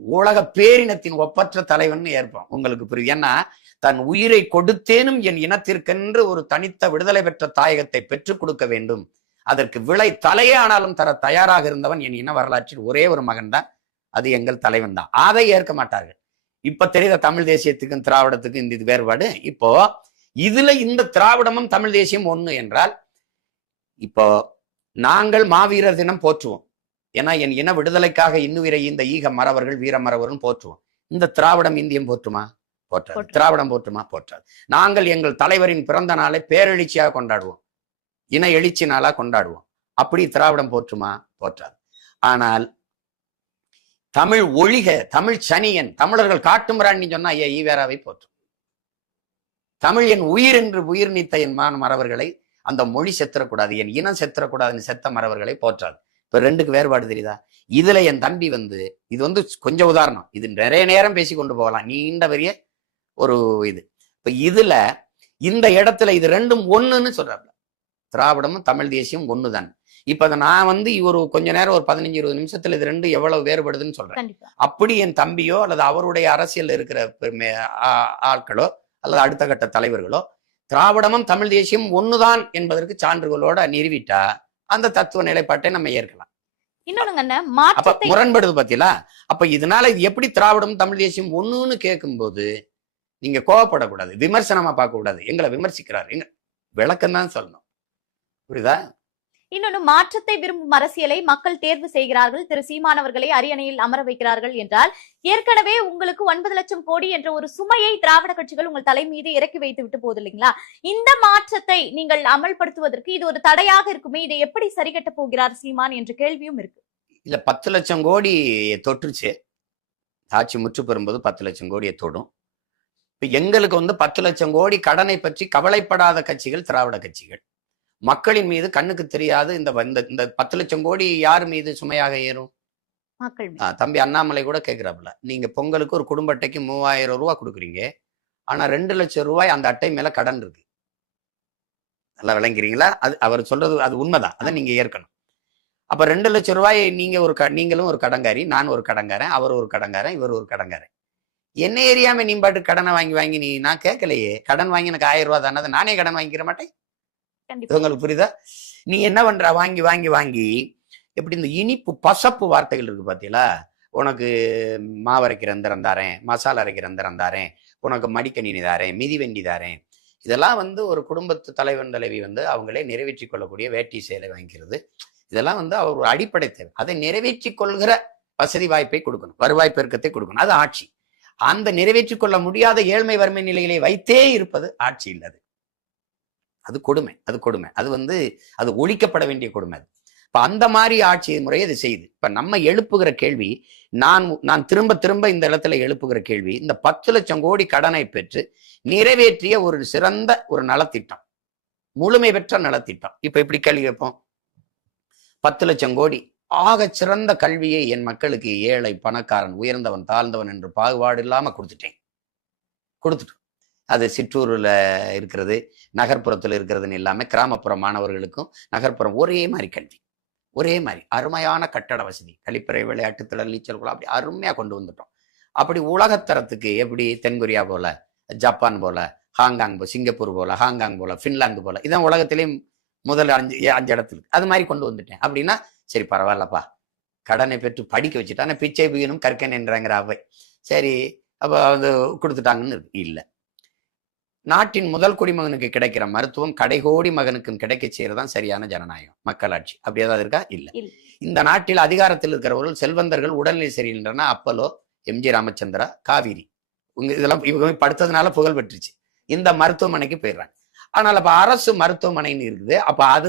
உலக பேரினத்தின் ஒப்பற்ற தலைவன் ஏற்போம். உங்களுக்கு புரியுது? ஏன்னா தன் உயிரை கொடுத்தேனும் என் இனத்திற்கென்று ஒரு தனித்த விடுதலை பெற்ற தாயகத்தை பெற்றுக் கொடுக்க வேண்டும். அதற்கு விலை தலையே ஆனாலும் தர தயாராக இருந்தவன் என் இன வரலாற்றில் ஒரே ஒரு மகன் தான், அது எங்கள் தலைவன் தான். அதை ஏற்க மாட்டார்கள். இப்ப தெரியுத தமிழ் தேசியத்துக்கும் திராவிடத்துக்கும் இந்த இது வேறுபாடு. இப்போ இதுல இந்த திராவிடமும் தமிழ் தேசியம் ஒண்ணு என்றால், இப்போ நாங்கள் மாவீரர் தினம் போற்றுவோம். ஏன்னா என் இன விடுதலைக்காக இன்னுயிரை இந்த ஈக மறவர்கள், வீர மறவர்கள் போற்றுவோம். இந்த திராவிடம் இந்தியம் போற்றுமா? போற்றாது. திராவிடம் போற்றுமா? போற்றாது. நாங்கள் எங்கள் தலைவரின் பிறந்த நாளை பேரெழுச்சியாக கொண்டாடுவோம், இன எழுச்சி நாளா கொண்டாடுவோம். அப்படி திராவிடம் போற்றுமா? போற்றாது. ஆனால் தமிழ் ஒழிக, தமிழ் சனியன், தமிழர்கள் காட்டுமிராண்டி சொன்னா ஈவேராவை போற்றும். தமிழ் என் உயிர் என்று உயிர் நீத்த என் மறவர்களை, அந்த மொழி செத்துறக்கூடாது, என் இனம் செத்துறக்கூடாதுன்னு செத்த மறவர்களை போற்றாது. இப்ப ரெண்டுக்கு வேறுபாடு தெரியுதா? இதுல என் தம்பி வந்து, இது வந்து கொஞ்சம் உதாரணம், இது நிறைய நேரம் பேசி கொண்டு போகலாம், நீண்ட பெரிய ஒரு இது. இப்ப இதுல இந்த இடத்துல இது ரெண்டும் ஒண்ணுன்னு சொல்றாப்ல. திராவிடமும் தமிழ் தேசியம் ஒண்ணுதான். இப்ப அதை நான் வந்து ஒரு கொஞ்ச நேரம், ஒரு 15-20 நிமிஷத்துல இது ரெண்டும் எவ்வளவு வேறுபடுதுன்னு சொல்றேன். அப்படி என் தம்பியோ அல்லது அவருடைய அரசியல் இருக்கிற ஆட்களோ அல்லது அடுத்த கட்ட தலைவர்களோ திராவிடமும் தமிழ் தேசியம் ஒண்ணுதான் என்பதற்கு சான்றுகளோட நிறுவிட்டா அந்த தத்துவ நிலைப்பாட்டை நம்ம ஏற்கலாம். முரண்படுது பாத்தீங்களா? அப்ப இதனால இது எப்படி திராவிடம் தமிழ் தேசியம் ஒண்ணுன்னு கேட்கும் போது நீங்க கோவப்படக்கூடாது, விமர்சனமா பார்க்க கூடாது. எங்களை விமர்சிக்கிறாரு, எங்க விளக்கம் தான் சொல்லணும். புரியுதா? இன்னொன்னு, மாற்றத்தை விரும்பும் அரசியலை மக்கள் தேர்வு செய்கிறார்கள், திரு சீமானவர்களை அரியணையில் அமர வைக்கிறார்கள் என்றால், ஏற்கனவே உங்களுக்கு 9 லட்சம் கோடி என்ற ஒரு சுமையை திராவிட கட்சிகள் உங்கள் தலை மீது இறக்கி வைத்து விட்டு போகுது இல்லைங்களா? இந்த மாற்றத்தை நீங்கள் அமல்படுத்துவதற்கு இது ஒரு தடையாக இருக்குமே, இதை எப்படி சரி கட்ட போகிறார் சீமான் என்ற கேள்வியும் இருக்கு. இல்ல, 10 லட்சம் கோடி தொற்றுச்சு. ஆட்சி முற்று பெறும்போது 10 லட்சம் கோடியை தொடும். இப்ப எங்களுக்கு வந்து 10 லட்சம் கோடி கடனை பற்றி கவலைப்படாத கட்சிகள் திராவிட கட்சிகள். மக்களின் மீது கண்ணுக்கு தெரியாது. இந்த 10 லட்சம் கோடி யார் மீது சுமையாக ஏறும்? மக்கள். தம்பி அண்ணாமலை கூட கேட்கிறாப்புல, நீங்க பொங்கலுக்கு ஒரு குடும்ப அட்டைக்கு 3000 ரூபாய் கொடுக்குறீங்க, ஆனா 2 லட்சம் ரூபாய் அந்த அட்டை மேல கடன் இருக்கு. நல்லா விளங்குறீங்களா? அது அவர் சொல்றது அது உண்மைதான், அதை நீங்க ஏற்கணும். அப்ப 2 லட்சம் ரூபாய் நீங்களும் ஒரு கடங்காரி, நான் ஒரு கடங்காரன், அவர் ஒரு கடங்காரன், இவர் ஒரு கடங்காரன். என்ன எரியாம நீ பாட்டு கடனை வாங்கி வாங்கி நான் கேட்கலையே, கடன் வாங்கி எனக்கு 1000 ரூபாய் தானே, நானே கடன் வாங்கிக்கிற மாட்டேன். கண்டிப்பா. உங்களுக்கு புரியுதா? நீ என்ன பண்ற, வாங்கி வாங்கி வாங்கி எப்படி இந்த இனிப்பு பசப்பு வார்த்தைகள் இருக்கு பாத்தீங்களா? உனக்கு மாவு அரைக்கிற எந்திரம் தாரேன், மசாலா அரைக்கிற எந்திரம் தாரேன், உனக்கு மடிக்கணினி தாரேன், மிதிவண்டி தாரேன். இதெல்லாம் ஒரு குடும்பத்து தலைவன் தலைவி அவங்களே நிறைவேற்றி கொள்ளக்கூடிய வேட்டி சேலை வாங்கிக்கிறது. இதெல்லாம் அவர் ஒரு அடிப்படை தேவை. அதை நிறைவேற்றி கொள்கிற வசதி வாய்ப்பை கொடுக்கணும், வருவாய் பெருக்கத்தை கொடுக்கணும். அது ஆட்சி. அந்த நிறைவேற்றிக் கொள்ள முடியாத ஏழ்மை வறுமை நிலையிலே வைத்தே இருப்பது ஆட்சி இல்லது. அது கொடுமை, அது கொடுமை. அது ஒழிக்கப்பட வேண்டிய கொடுமை. அது இப்ப அந்த மாதிரி ஆட்சி முறையை இது செய்யுது. இப்ப நம்ம எழுப்புகிற கேள்வி, நான் திரும்ப திரும்ப இந்த இடத்துல எழுப்புகிற கேள்வி, இந்த 10 லட்சம் கோடி கடனை பெற்று நிறைவேற்றிய ஒரு சிறந்த ஒரு நலத்திட்டம், முழுமை பெற்ற நலத்திட்டம். இப்ப இப்படி கேள்வி வைப்போம், 10 லட்சம் கோடி ஆக சிறந்த கல்வியை என் மக்களுக்கு ஏழை பணக்காரன் உயர்ந்தவன் தாழ்ந்தவன் என்று பாகுபாடு இல்லாம கொடுத்துட்டோம். அது சிற்றூர்ல இருக்கிறது, நகர்ப்புறத்துல இருக்கிறதுன்னு இல்லாம கிராமப்புற மாணவர்களுக்கும் நகர்ப்புறம் ஒரே மாதிரி கல்வி, ஒரே மாதிரி அருமையான கட்டட வசதி, கழிப்பறை, விளையாட்டு திடல், நீச்சல் குளம், அப்படி அருமையா கொண்டு வந்துட்டோம். அப்படி உலகத்தரத்துக்கு எப்படி தென்கொரியா போல, ஜப்பான் போல, ஹாங்காங் போல, சிங்கப்பூர் போல, ஹாங்காங் போல, பின்லாந்து போல, இதான் உலகத்திலேயும் முதல் 5 இடத்துக்கு அது மாதிரி கொண்டு வந்துட்டேன். அப்படின்னா சரி பரவாயில்லப்பா, கடனை பெற்று படிக்க வச்சுட்டாங்க, பிச்சை புயனும் கற்கன் என்றாங்கிற அவை. சரி அப்ப கொடுத்துட்டாங்கன்னு இருக்கு. இல்லை, நாட்டின் முதல் குடிமகனுக்கு கிடைக்கிற மருத்துவம் கடைகோடி மகனுக்கும் கிடைக்க செய்யறதுதான் சரியான ஜனநாயகம், மக்களாட்சி. அப்படி ஏதாவது இருக்கா? இல்லை. இந்த நாட்டில் அதிகாரத்தில் இருக்கிறவர்கள் செல்வந்தர்கள் உடல்நிலை சரியில்லைன்னா அப்பலோ, எம்ஜி ராமச்சந்திரா, காவிரி, இதெல்லாம் இவங்க படுத்ததுனால புகழ் பெற்றுச்சு, இந்த மருத்துவமனைக்கு போயிடுறாங்க. ஆனால் அப்ப அரசு மருத்துவமனைன்னு இருக்குது, அப்ப அது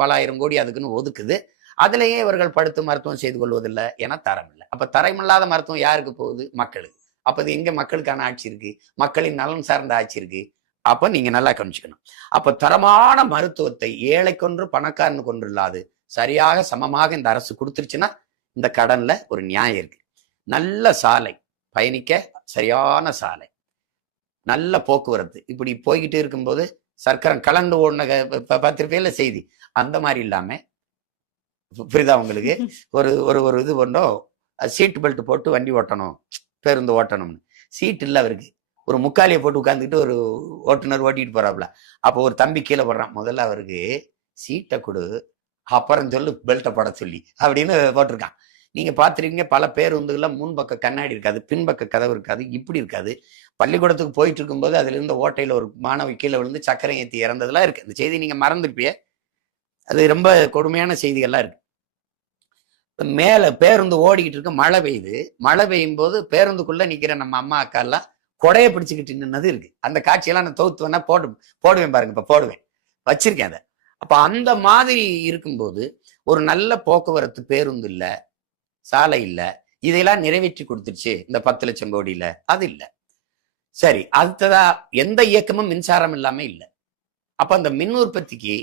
பல ஆயிரம் கோடி அதுக்குன்னு ஒதுக்குது. அதுலயே இவர்கள் படுத்து மருத்துவம் செய்து கொள்வதில்லை, ஏன்னா தரம் இல்லை. அப்ப தரமில்லாத மருத்துவம் யாருக்கு போகுது? மக்களுக்கு. அப்ப இது எங்க மக்களுக்கான ஆட்சி இருக்கு? மக்களின் நலன் சார்ந்த ஆட்சி இருக்கு. அப்ப நீங்க நல்லா கவனிச்சுக்கணும். அப்ப தரமான மருத்துவத்தை ஏழைக்கொன்று பணக்காரனுக்கு ஒன்று இல்லாது சரியாக சமமாக இந்த அரசு கொடுத்துருச்சுன்னா இந்த கடன்ல ஒரு நியாயம் இருக்கு. நல்ல சாலை, பயணிக்க சரியான சாலை, நல்ல போக்குவரத்து, இப்படி போய்கிட்டு இருக்கும்போது சர்க்கரை கலந்து ஓடின 10 பேர்ல செய்தி அந்த மாதிரி இல்லாம, புரியுதா உங்களுக்கு? ஒரு இது பண்ணோம், சீட் பெல்ட் போட்டு வண்டி ஓட்டணும், பேருந்து ஓட்டணும்னு. சீட் இல்லை அவருக்கு, ஒரு முக்காலியை போட்டு உட்காந்துக்கிட்டு ஒரு ஓட்டுநர் ஓட்டிட்டு போறாப்புல. அப்போ ஒரு தம்பி கீழே போடுறான், முதல்ல அவருக்கு சீட்டை கொடு, அப்புறம் சொல்லு பெல்ட்டை போட சொல்லி அப்படின்னு போட்டிருக்கான். நீங்க பார்த்துருக்கீங்க, பல பேருந்துகள்ல முன்பக்க கண்ணாடி இருக்காது, பின்பக்க கதவு இருக்காது, இப்படி இருக்காது. பள்ளிக்கூடத்துக்கு போயிட்டு இருக்கும்போது அதுல இருந்த ஓட்டையில ஒரு மாணவி கீழே விழுந்து சக்கரை ஏற்றி இறந்ததெல்லாம் இருக்கு. இந்த செய்தி நீங்க மறந்துருப்பிய, அது ரொம்ப கொடுமையான செய்திகள்லாம் இருக்கு. மேல பேருந்து ஓடிக்கிட்டு இருக்கு, மழை பெய்யுது. மழை பெய்யும் போது பேருந்துக்குள்ள நிக்கிற நம்ம அம்மா அக்கா எல்லாம் கொடையை பிடிச்சுக்கிட்டு நின்னது இருக்கு. அந்த காட்சியெல்லாம் நான் தொகுத்து வேணா போடுவேன் பாருங்க, இப்ப போடுவேன், வச்சிருக்கேன் அதை. அப்ப அந்த மாதிரி இருக்கும்போது ஒரு நல்ல போக்குவரத்து, பேருந்து இல்ல, சாலை இல்ல, இதையெல்லாம் நிறைவேற்றி கொடுத்துருச்சு இந்த 10 லட்சம் கோடியில. அது இல்ல. சரி, அடுத்ததா எந்த இயக்கமும் மின்சாரம் இல்லாம இல்ல. அப்ப அந்த மின் உற்பத்திக்கு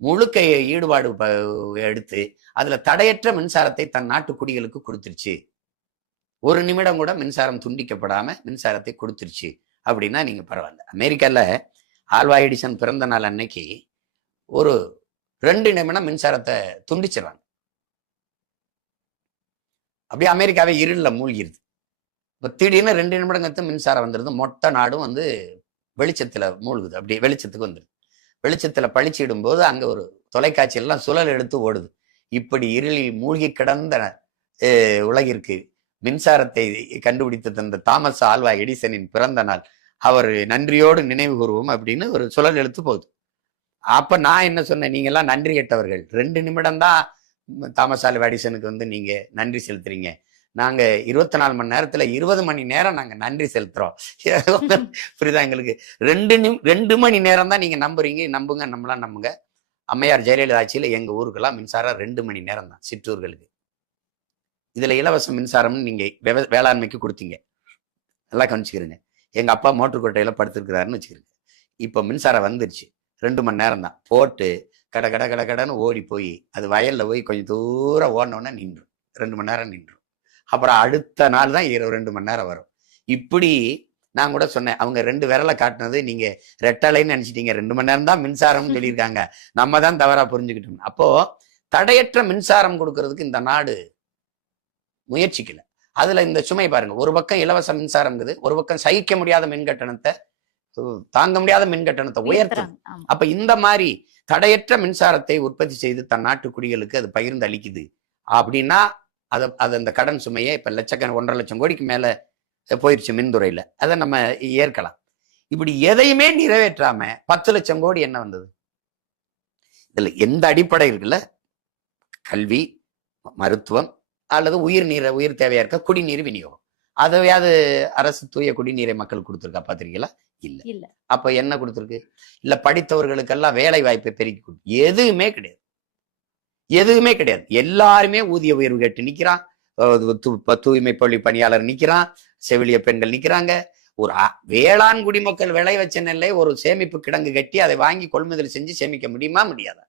முழுக்க ஈடுபாடு எடுத்து அதுல தடையற்ற மின்சாரத்தை தன் நாட்டு குடிகளுக்கு கொடுத்துருச்சு. ஒரு நிமிடம் கூட மின்சாரம் துண்டிக்கப்படாம மின்சாரத்தை கொடுத்துருச்சு அப்படின்னா நீங்க பரவாயில்ல. அமெரிக்கால ஆல்வா எடிசன் பிறந்த நாள் அன்னைக்கு ஒரு 2 நிமிடம் மின்சாரத்தை துண்டிச்சிடறாங்க. அப்படியே அமெரிக்காவே இருள மூழ்கிருது. இப்ப திடீர்னு 2 நிமிடங்கத்து மின்சாரம் வந்துருது, மொத்த நாடும் வெளிச்சத்துல மூழ்குது. அப்படியே வெளிச்சத்துக்கு வந்துடுது. வெளிச்சத்துல பழிச்சிடும் போது அங்க ஒரு தொலைக்காட்சி எல்லாம் சுழல் எடுத்து ஓடுது. இப்படி இருளில் மூழ்கி கிடந்த உலகிற்கு மின்சாரத்தை கண்டுபிடித்து தந்த தாமஸ் ஆல்வா எடிசனின் பிறந்த நாள், அவர் நன்றியோடு நினைவு கூறுவோம் அப்படின்னு ஒரு சுழல் எடுத்து போகுது. அப்ப நான் என்ன சொன்னேன், நீங்க எல்லாம் நன்றி கெட்டவர்கள், 2 நிமிடம் தான் தாமஸ் ஆல்வா எடிசனுக்கு நீங்க நன்றி செலுத்துறீங்க. நாங்க 24 மணி நேரத்துல 20 மணி நேரம் நாங்க நன்றி செலுத்துறோம். புரியுதா எங்களுக்கு? 2 மணி நேரம் தான் நீங்க நம்புறீங்க. நம்புங்க, நம்மளாம் நம்புங்க. அம்மையார் ஜெயலலிதா ஆட்சியில எங்க ஊருக்கெல்லாம் மின்சாரம் 2 மணி நேரம் தான், சிற்றூர்களுக்கு. இதுல இலவச மின்சாரம்னு நீங்க வேளாண்மைக்கு கொடுத்தீங்க. நல்லா கவனிச்சுக்கிறீங்க. எங்க அப்பா மோட்டர் கோட்டையில படுத்திருக்கிறாருன்னு வச்சுக்கிறீங்க. இப்ப மின்சாரம் வந்துருச்சு, 2 மணி நேரம் தான். போட்டு கடன்னு ஓடி போய் அது வயல்ல போய் கொஞ்சம் தூரம் ஓடினோன்னா நின்றும், 2 மணி நேரம் நின்றும். அப்புறம் அடுத்த நாள் தான் 2 மணி நேரம் வரும். இப்படி நான் கூட சொன்னேன், அவங்க 2 விரலை காட்டினது நீங்க ரெட்டலைன்னு நினைச்சிட்டீங்க, 2 மணி நேரம் தான் மின்சாரம்னு சொல்லியிருக்காங்க, நம்ம தான் தவறா புரிஞ்சுக்கிட்டோம். அப்போ தடையற்ற மின்சாரம் கொடுக்கறதுக்கு இந்த நாடு முயற்சிக்கல. அதுல இந்த சுமை பாருங்க, ஒரு பக்கம் இலவச மின்சாரம் இருக்குது, ஒரு பக்கம் சகிக்க முடியாத மின் கட்டணத்தை, தாங்க முடியாத மின் கட்டணத்தை உயர்த்தும். அப்ப இந்த மாதிரி தடையற்ற மின்சாரத்தை உற்பத்தி செய்து தன் நாட்டு குடிகளுக்கு அது பகிர்ந்து அளிக்குது அப்படின்னா அது அந்த கடன் சுமையை இப்ப லட்சக்கணக்கு 1.5 லட்சம் கோடிக்கு மேல போயிருச்சு மின்துறையில, அதை நம்ம ஏற்கலாம். இப்படி எதையுமே நிறைவேற்றாம 10 லட்சம் கோடி என்ன வந்தது? இதுல எந்த அடிப்படை இருக்குல்ல, கல்வி, மருத்துவம் அல்லது உயிர் தேவையா இருக்க குடிநீர் விநியோகம், அதையாவது அரசு தூய குடிநீரை மக்களுக்கு கொடுத்துருக்கா பாத்திருக்கீங்களா? இல்ல. அப்ப என்ன கொடுத்துருக்கு? இல்ல படித்தவர்களுக்கெல்லாம் வேலை வாய்ப்பை பெருக்கி கொடுத்து எதுவுமே கிடையாது, எதுவுமே கிடையாது. எல்லாருமே ஊதிய உயர்வு கேட்டு நிக்கிறான், தூய்மை பள்ளி பணியாளர் நிக்கிறான், செவிலிய பெண்கள் நிக்கிறாங்க. ஒரு வேளாண் குடிமக்கள் விளை வச்ச நெல்லை ஒரு சேமிப்பு கிடங்கு கட்டி அதை வாங்கி கொள்முதல் செஞ்சு சேமிக்க முடியுமா? முடியாதா?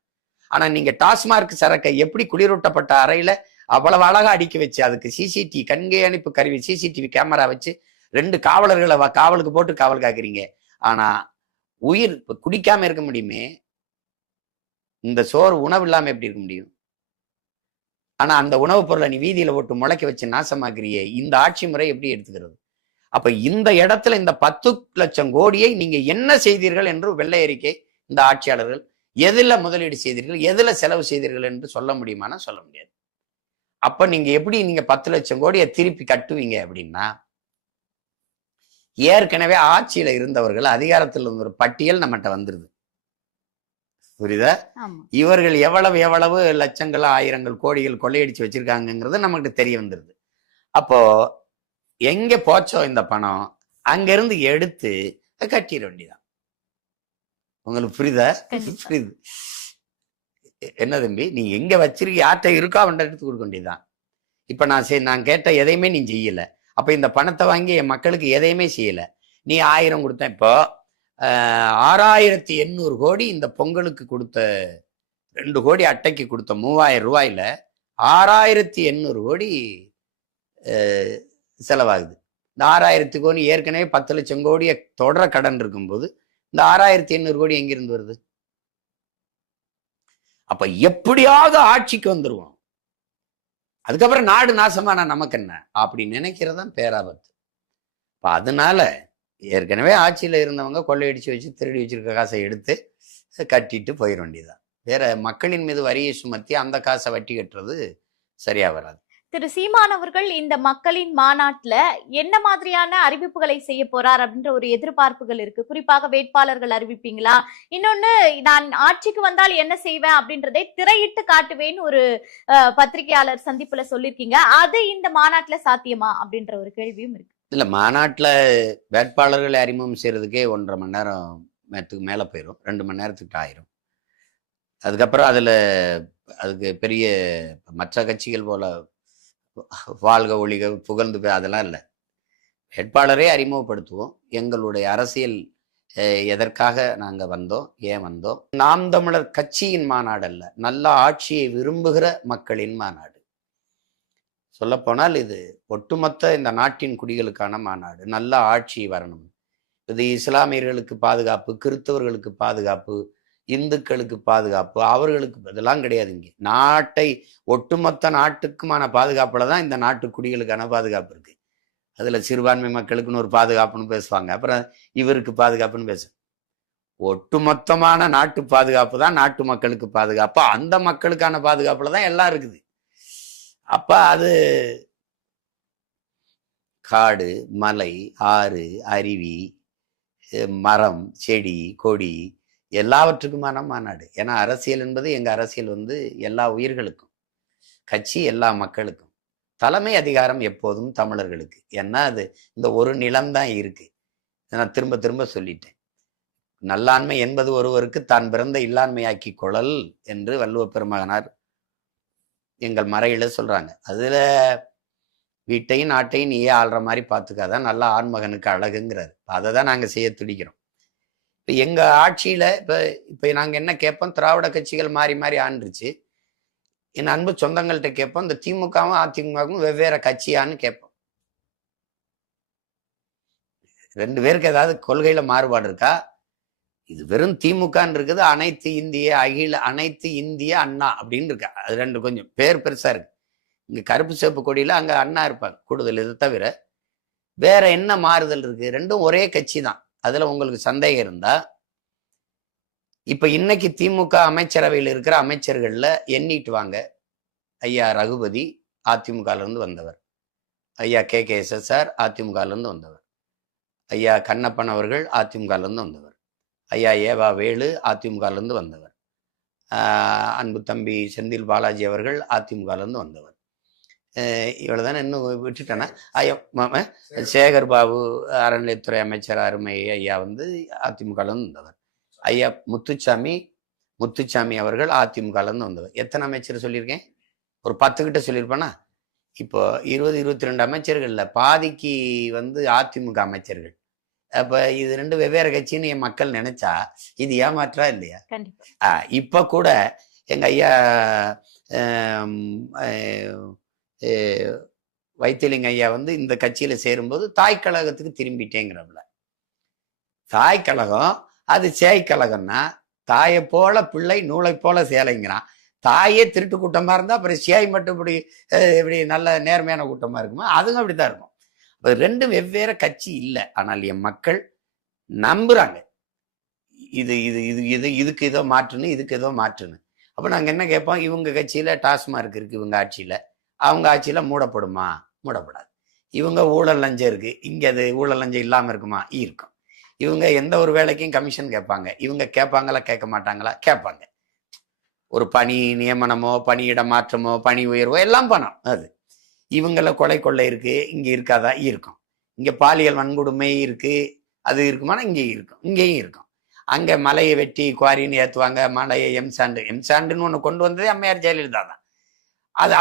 ஆனா நீங்க டாஸ்மார்க் சரக்கை எப்படி குளிரூட்டப்பட்ட அறையில அவ்வளவு அழகா அடுக்கி வச்சு அதுக்கு சிசிடிவி கண்காணிப்பு கருவி, சிசிடிவி கேமரா வச்சு 2 காவலர்களை காவலுக்கு போட்டு காவல் காக்குறீங்க. ஆனா உயிர் குடிக்காம இருக்க முடியுமே, இந்த சோறு உணவு இல்லாம எப்படி இருக்க முடியும்? ஆனா அந்த உணவுப் பொருளை நீ வீதியில போட்டு முளைக்க வச்சு நாசமாக்குறியே, இந்த ஆட்சி முறை எப்படி எடுத்துக்கிறது? அப்ப இந்த இடத்துல இந்த 10 லட்சம் கோடியை நீங்க என்ன செய்தீர்கள் என்று வெள்ளை அறிக்கை இந்த ஆட்சியாளர்கள் எதுல முதலீடு செய்தீர்கள், எதுல செலவு செய்தீர்கள் என்று சொல்ல முடியுமானா சொல்ல முடியாது. அப்ப நீங்க எப்படி நீங்க 10 லட்சம் கோடியை திருப்பி கட்டுவீங்க அப்படின்னா, ஏற்கனவே ஆட்சியில இருந்தவர்கள் அதிகாரத்தில் இருந்த ஒரு பட்டியல் நம்மகிட்ட வந்துருது, புரியுதா? இவர்கள் எவ்வளவு லட்சங்கள், ஆயிரங்கள், கோடிகள் கொள்ளையடிச்சு வச்சிருக்காங்கிறது நமக்கு தெரிய வந்துருது. அப்போ எங்க போச்சோ இந்த பணம், அங்கிருந்து எடுத்து கட்டிட வேண்டியதான். உங்களுக்கு புரியுதா? புரியுது. என்ன தம்பி, நீங்க எங்க வச்சிருக்க, யார்கிட்ட இருக்கா அவன் எடுத்து கொடுக்க வேண்டியதுதான். இப்ப நான் கேட்ட எதையுமே நீ செய்யல, அப்ப இந்த பணத்தை வாங்கி என் மக்களுக்கு எதையுமே செய்யல. நீ 1000 கொடுத்த, இப்போ 6800 கோடி இந்த பொங்கலுக்கு கொடுத்த 2 கோடி அட்டைக்கு கொடுத்த 3000 ரூபாயில 6800 கோடி செலவாகுது. இந்த 6000 கோடி ஏற்கனவே 10 லட்சம் கோடியை தொடர கடன் இருக்கும்போது இந்த 6800 கோடி எங்கிருந்து வருது? அப்ப எப்படியாவது ஆட்சிக்கு வந்துருவோம், அதுக்கப்புறம் நாடு நாசமான நமக்கு என்ன அப்படி நினைக்கிறதான் பேராபத்து. அதனால ஏற்கனவே ஆட்சியில இருந்தவங்க கொள்ளையடிச்சு வச்சு திருடி வச்சிருக்க காசை எடுத்து கட்டிட்டு போயிட வேண்டியதுதான். வேற மக்களின் மீது வரியை சுமத்தி அந்த காசை வட்டி கட்டுறது சரியா வராது. திரு சீமான் அவர்கள் இந்த மக்களின் மாநாட்டுல என்ன மாதிரியான அறிவிப்புகளை செய்ய போறார் அப்படின்ற ஒரு எதிர்பார்ப்புகள் இருக்கு. குறிப்பாக வேட்பாளர்கள் அறிவிப்பீங்களா, இன்னொன்னு நான் ஆட்சிக்கு வந்தால் என்ன செய்வேன் அப்படின்றதை திரையிட்டு காட்டுவேன்னு ஒரு பத்திரிகையாளர் சந்திப்புல சொல்லிருக்கீங்க. அது இந்த மாநாட்டுல சாத்தியமா அப்படின்ற ஒரு கேள்வியும் இருக்கு. இல்ல, மாநாட்டுல வேட்பாளர்களை அறிமுகம் செய்யறதுக்கே 1.5 மணி நேரத்துக்கு மேல போயிடும், 2 மணி நேரத்துக்கு ஆயிரும். அதுக்கப்புறம் அதுக்கு பெரிய மற்ற கட்சிகள் போல வாழ்க ஒழிக புகழ்ந்து அதெல்லாம் இல்லை. வேட்பாளரே அறிமுகப்படுத்துவோம். எங்களுடைய அரசியல் எதற்காக நாங்க வந்தோம், ஏன் வந்தோம். நாம் தமிழர் கட்சியின் மாநாடு அல்ல, நல்ல ஆட்சியை விரும்புகிற மக்களின் மாநாடு. சொல்ல போனால் இது ஒட்டுமொத்த இந்த நாட்டின் குடிகளுக்கான மாநாடு. நல்ல ஆட்சி வரணும். இது இஸ்லாமியர்களுக்கு பாதுகாப்பு, கிறிஸ்தவர்களுக்கு பாதுகாப்பு, இந்துக்களுக்கு பாதுகாப்பு, அவர்களுக்கு இதெல்லாம் கிடையாது. இங்கே நாட்டை ஒட்டுமொத்த நாட்டுக்குமான பாதுகாப்புல தான் இந்த நாட்டு குடிகளுக்கான பாதுகாப்பு இருக்கு. அதுல சிறுபான்மை மக்களுக்குன்னு ஒரு பாதுகாப்புன்னு பேசுவாங்க, அப்புறம் இவருக்கு பாதுகாப்புன்னு பேச, ஒட்டுமொத்தமான நாட்டு பாதுகாப்பு தான் நாட்டு மக்களுக்கு பாதுகாப்பு. அந்த மக்களுக்கான பாதுகாப்புல தான் எல்லாம் இருக்குது. அப்ப அது காடு, மலை, ஆறு, அருவி, மரம், செடி, கொடி எல்லாவற்றுக்குமான மாநாடு. ஏன்னா அரசியல் என்பது, எங்க அரசியல் எல்லா உயிர்களுக்கும், கட்சி எல்லா மக்களுக்கும், தலைமை அதிகாரம் எப்போதும் தமிழர்களுக்கு. ஏன்னா அது இந்த ஒரு நிலம்தான் இருக்கு. நான் திரும்ப திரும்ப சொல்லிட்டேன். நல்லாண்மை என்பது ஒருவருக்கு தான் பிறந்த இல்லாண்மையாக்கி கொள்ளல் என்று வள்ளுவ பெருமகனார் எங்கள் மறையில சொல்றாங்க. அதுல வீட்டையும் நாட்டையும் நீயே ஆள்ற மாதிரி பார்த்துக்காதான் நல்ல ஆண்மகனுக்கு அழகுங்கிறாரு. அதை தான் நாங்க செய்ய துடிக்கிறோம். இப்போ எங்க ஆட்சியில இப்ப நாங்க என்ன கேட்போம், திராவிட கட்சிகள் மாறி மாறி ஆண்டுருச்சு. என் அன்பு சொந்தங்கள்கிட்ட கேட்போம், இந்த திமுகவும் அதிமுகவும் வெவ்வேறு கட்சியான்னு கேட்போம். 2 பேருக்கு ஏதாவது கொள்கையில மாறுபாடு இருக்கா? இது வெறும் திமுகன்னு இருக்குது, அனைத்து இந்திய அண்ணா அப்படின்னு இருக்கா. அது 2 கொஞ்சம் பேர் பெருசா இருக்கு. இங்க கருப்பு சிவப்பு கொடியில அங்க அண்ணா இருப்பாங்க கூடுதல். இதை தவிர வேற என்ன மாறுதல் இருக்கு? ரெண்டும் ஒரே கட்சி தான். அதுல உங்களுக்கு சந்தேகம் இருந்தா, இப்ப இன்னைக்கு திமுக அமைச்சரவையில் இருக்கிற அமைச்சர்கள்ல எண்ணிட்டு வாங்க. ஐயா ரகுபதி அதிமுகல இருந்து வந்தவர், ஐயா KKSSR அதிமுகல இருந்து வந்தவர், ஐயா கண்ணப்பன் அவர்கள் அதிமுகல இருந்து வந்தவர், ஐயா ஏவா வேலு அதிமுகல இருந்து வந்தவர், அன்பு தம்பி செந்தில் பாலாஜி அவர்கள் அதிமுகல இருந்து வந்தவர். இவ்வளவுதானே, இன்னும் விட்டுட்டேன்னா ஐயா சேகர் பாபு அறநிலையத்துறை அமைச்சர் அருமை ஐயா வந்து அதிமுகல இருந்து வந்தவர், ஐயா முத்துச்சாமி அவர்கள் அதிமுகல இருந்து வந்தவர். எத்தனை அமைச்சர் சொல்லியிருக்கேன்? ஒரு 10 கிட்ட சொல்லியிருப்பேனா? இப்போ 20-22 அமைச்சர்கள்ல பாதிக்கு வந்து அதிமுக அமைச்சர்கள். அப்ப இது 2 வெவ்வேறு கட்சின்னு என் மக்கள் நினைச்சா இது ஏமாற்றா இல்லையா? இப்ப கூட எங்க ஐயா வைத்திலிங்க ஐயா வந்து இந்த கட்சியில சேரும்போது தாய் கழகத்துக்கு திரும்பிட்டேங்கிறவள. தாய் கழகம் அது சேய் கழகம்னா, தாயை போல பிள்ளை நூலை போல சேலைங்கிறான். தாயே திருட்டு கூட்டமா இருந்தா அப்புறம் சேய் மட்டும் இப்படி நல்ல நேர்மையான கூட்டமா இருக்குமா? அதுவும் அப்படித்தான் இருக்கும். அப்ப 2 வெவ்வேறு கட்சி இல்லை. ஆனால் என் மக்கள் நம்புறாங்க இது இது இது இது இதுக்கு ஏதோ மாற்றுன்னு, இதுக்கு ஏதோ மாற்றுன்னு. அப்ப நாங்க என்ன கேட்போம்? இவங்க கட்சியில டாஸ்மார்க் இருக்கு, இவங்க ஆட்சியில. அவங்க ஆட்சியில மூடப்படுமா? மூடப்படாது. இவங்க ஊழல் லஞ்சம் இருக்கு, இங்க அது ஊழல் லஞ்சம் இல்லாம இருக்குமா? இருக்கும். இவங்க எந்த ஒரு வேலைக்கும் கமிஷன் கேட்பாங்க, இவங்க கேட்பாங்களா கேட்க மாட்டாங்களா? கேட்பாங்க. ஒரு பணி நியமனமோ பணியிட மாற்றமோ பணி உயர்வோ எல்லாம் பணம். அது இவங்கள கொலை கொள்ளை இருக்கு, இங்க இருக்காதா? இருக்கும். இங்க பாலியல் வன்கொடுமை இருக்கு, அது இருக்குமானா இங்கேயும் இருக்கும், இங்கேயும் இருக்கும். அங்க மலையை வெட்டி குவாரின்னு ஏத்துவாங்க, மலையை எம்சாண்டுன்னு ஒண்ணு கொண்டு வந்ததே அம்மையார் ஜெயலலிதா தான்.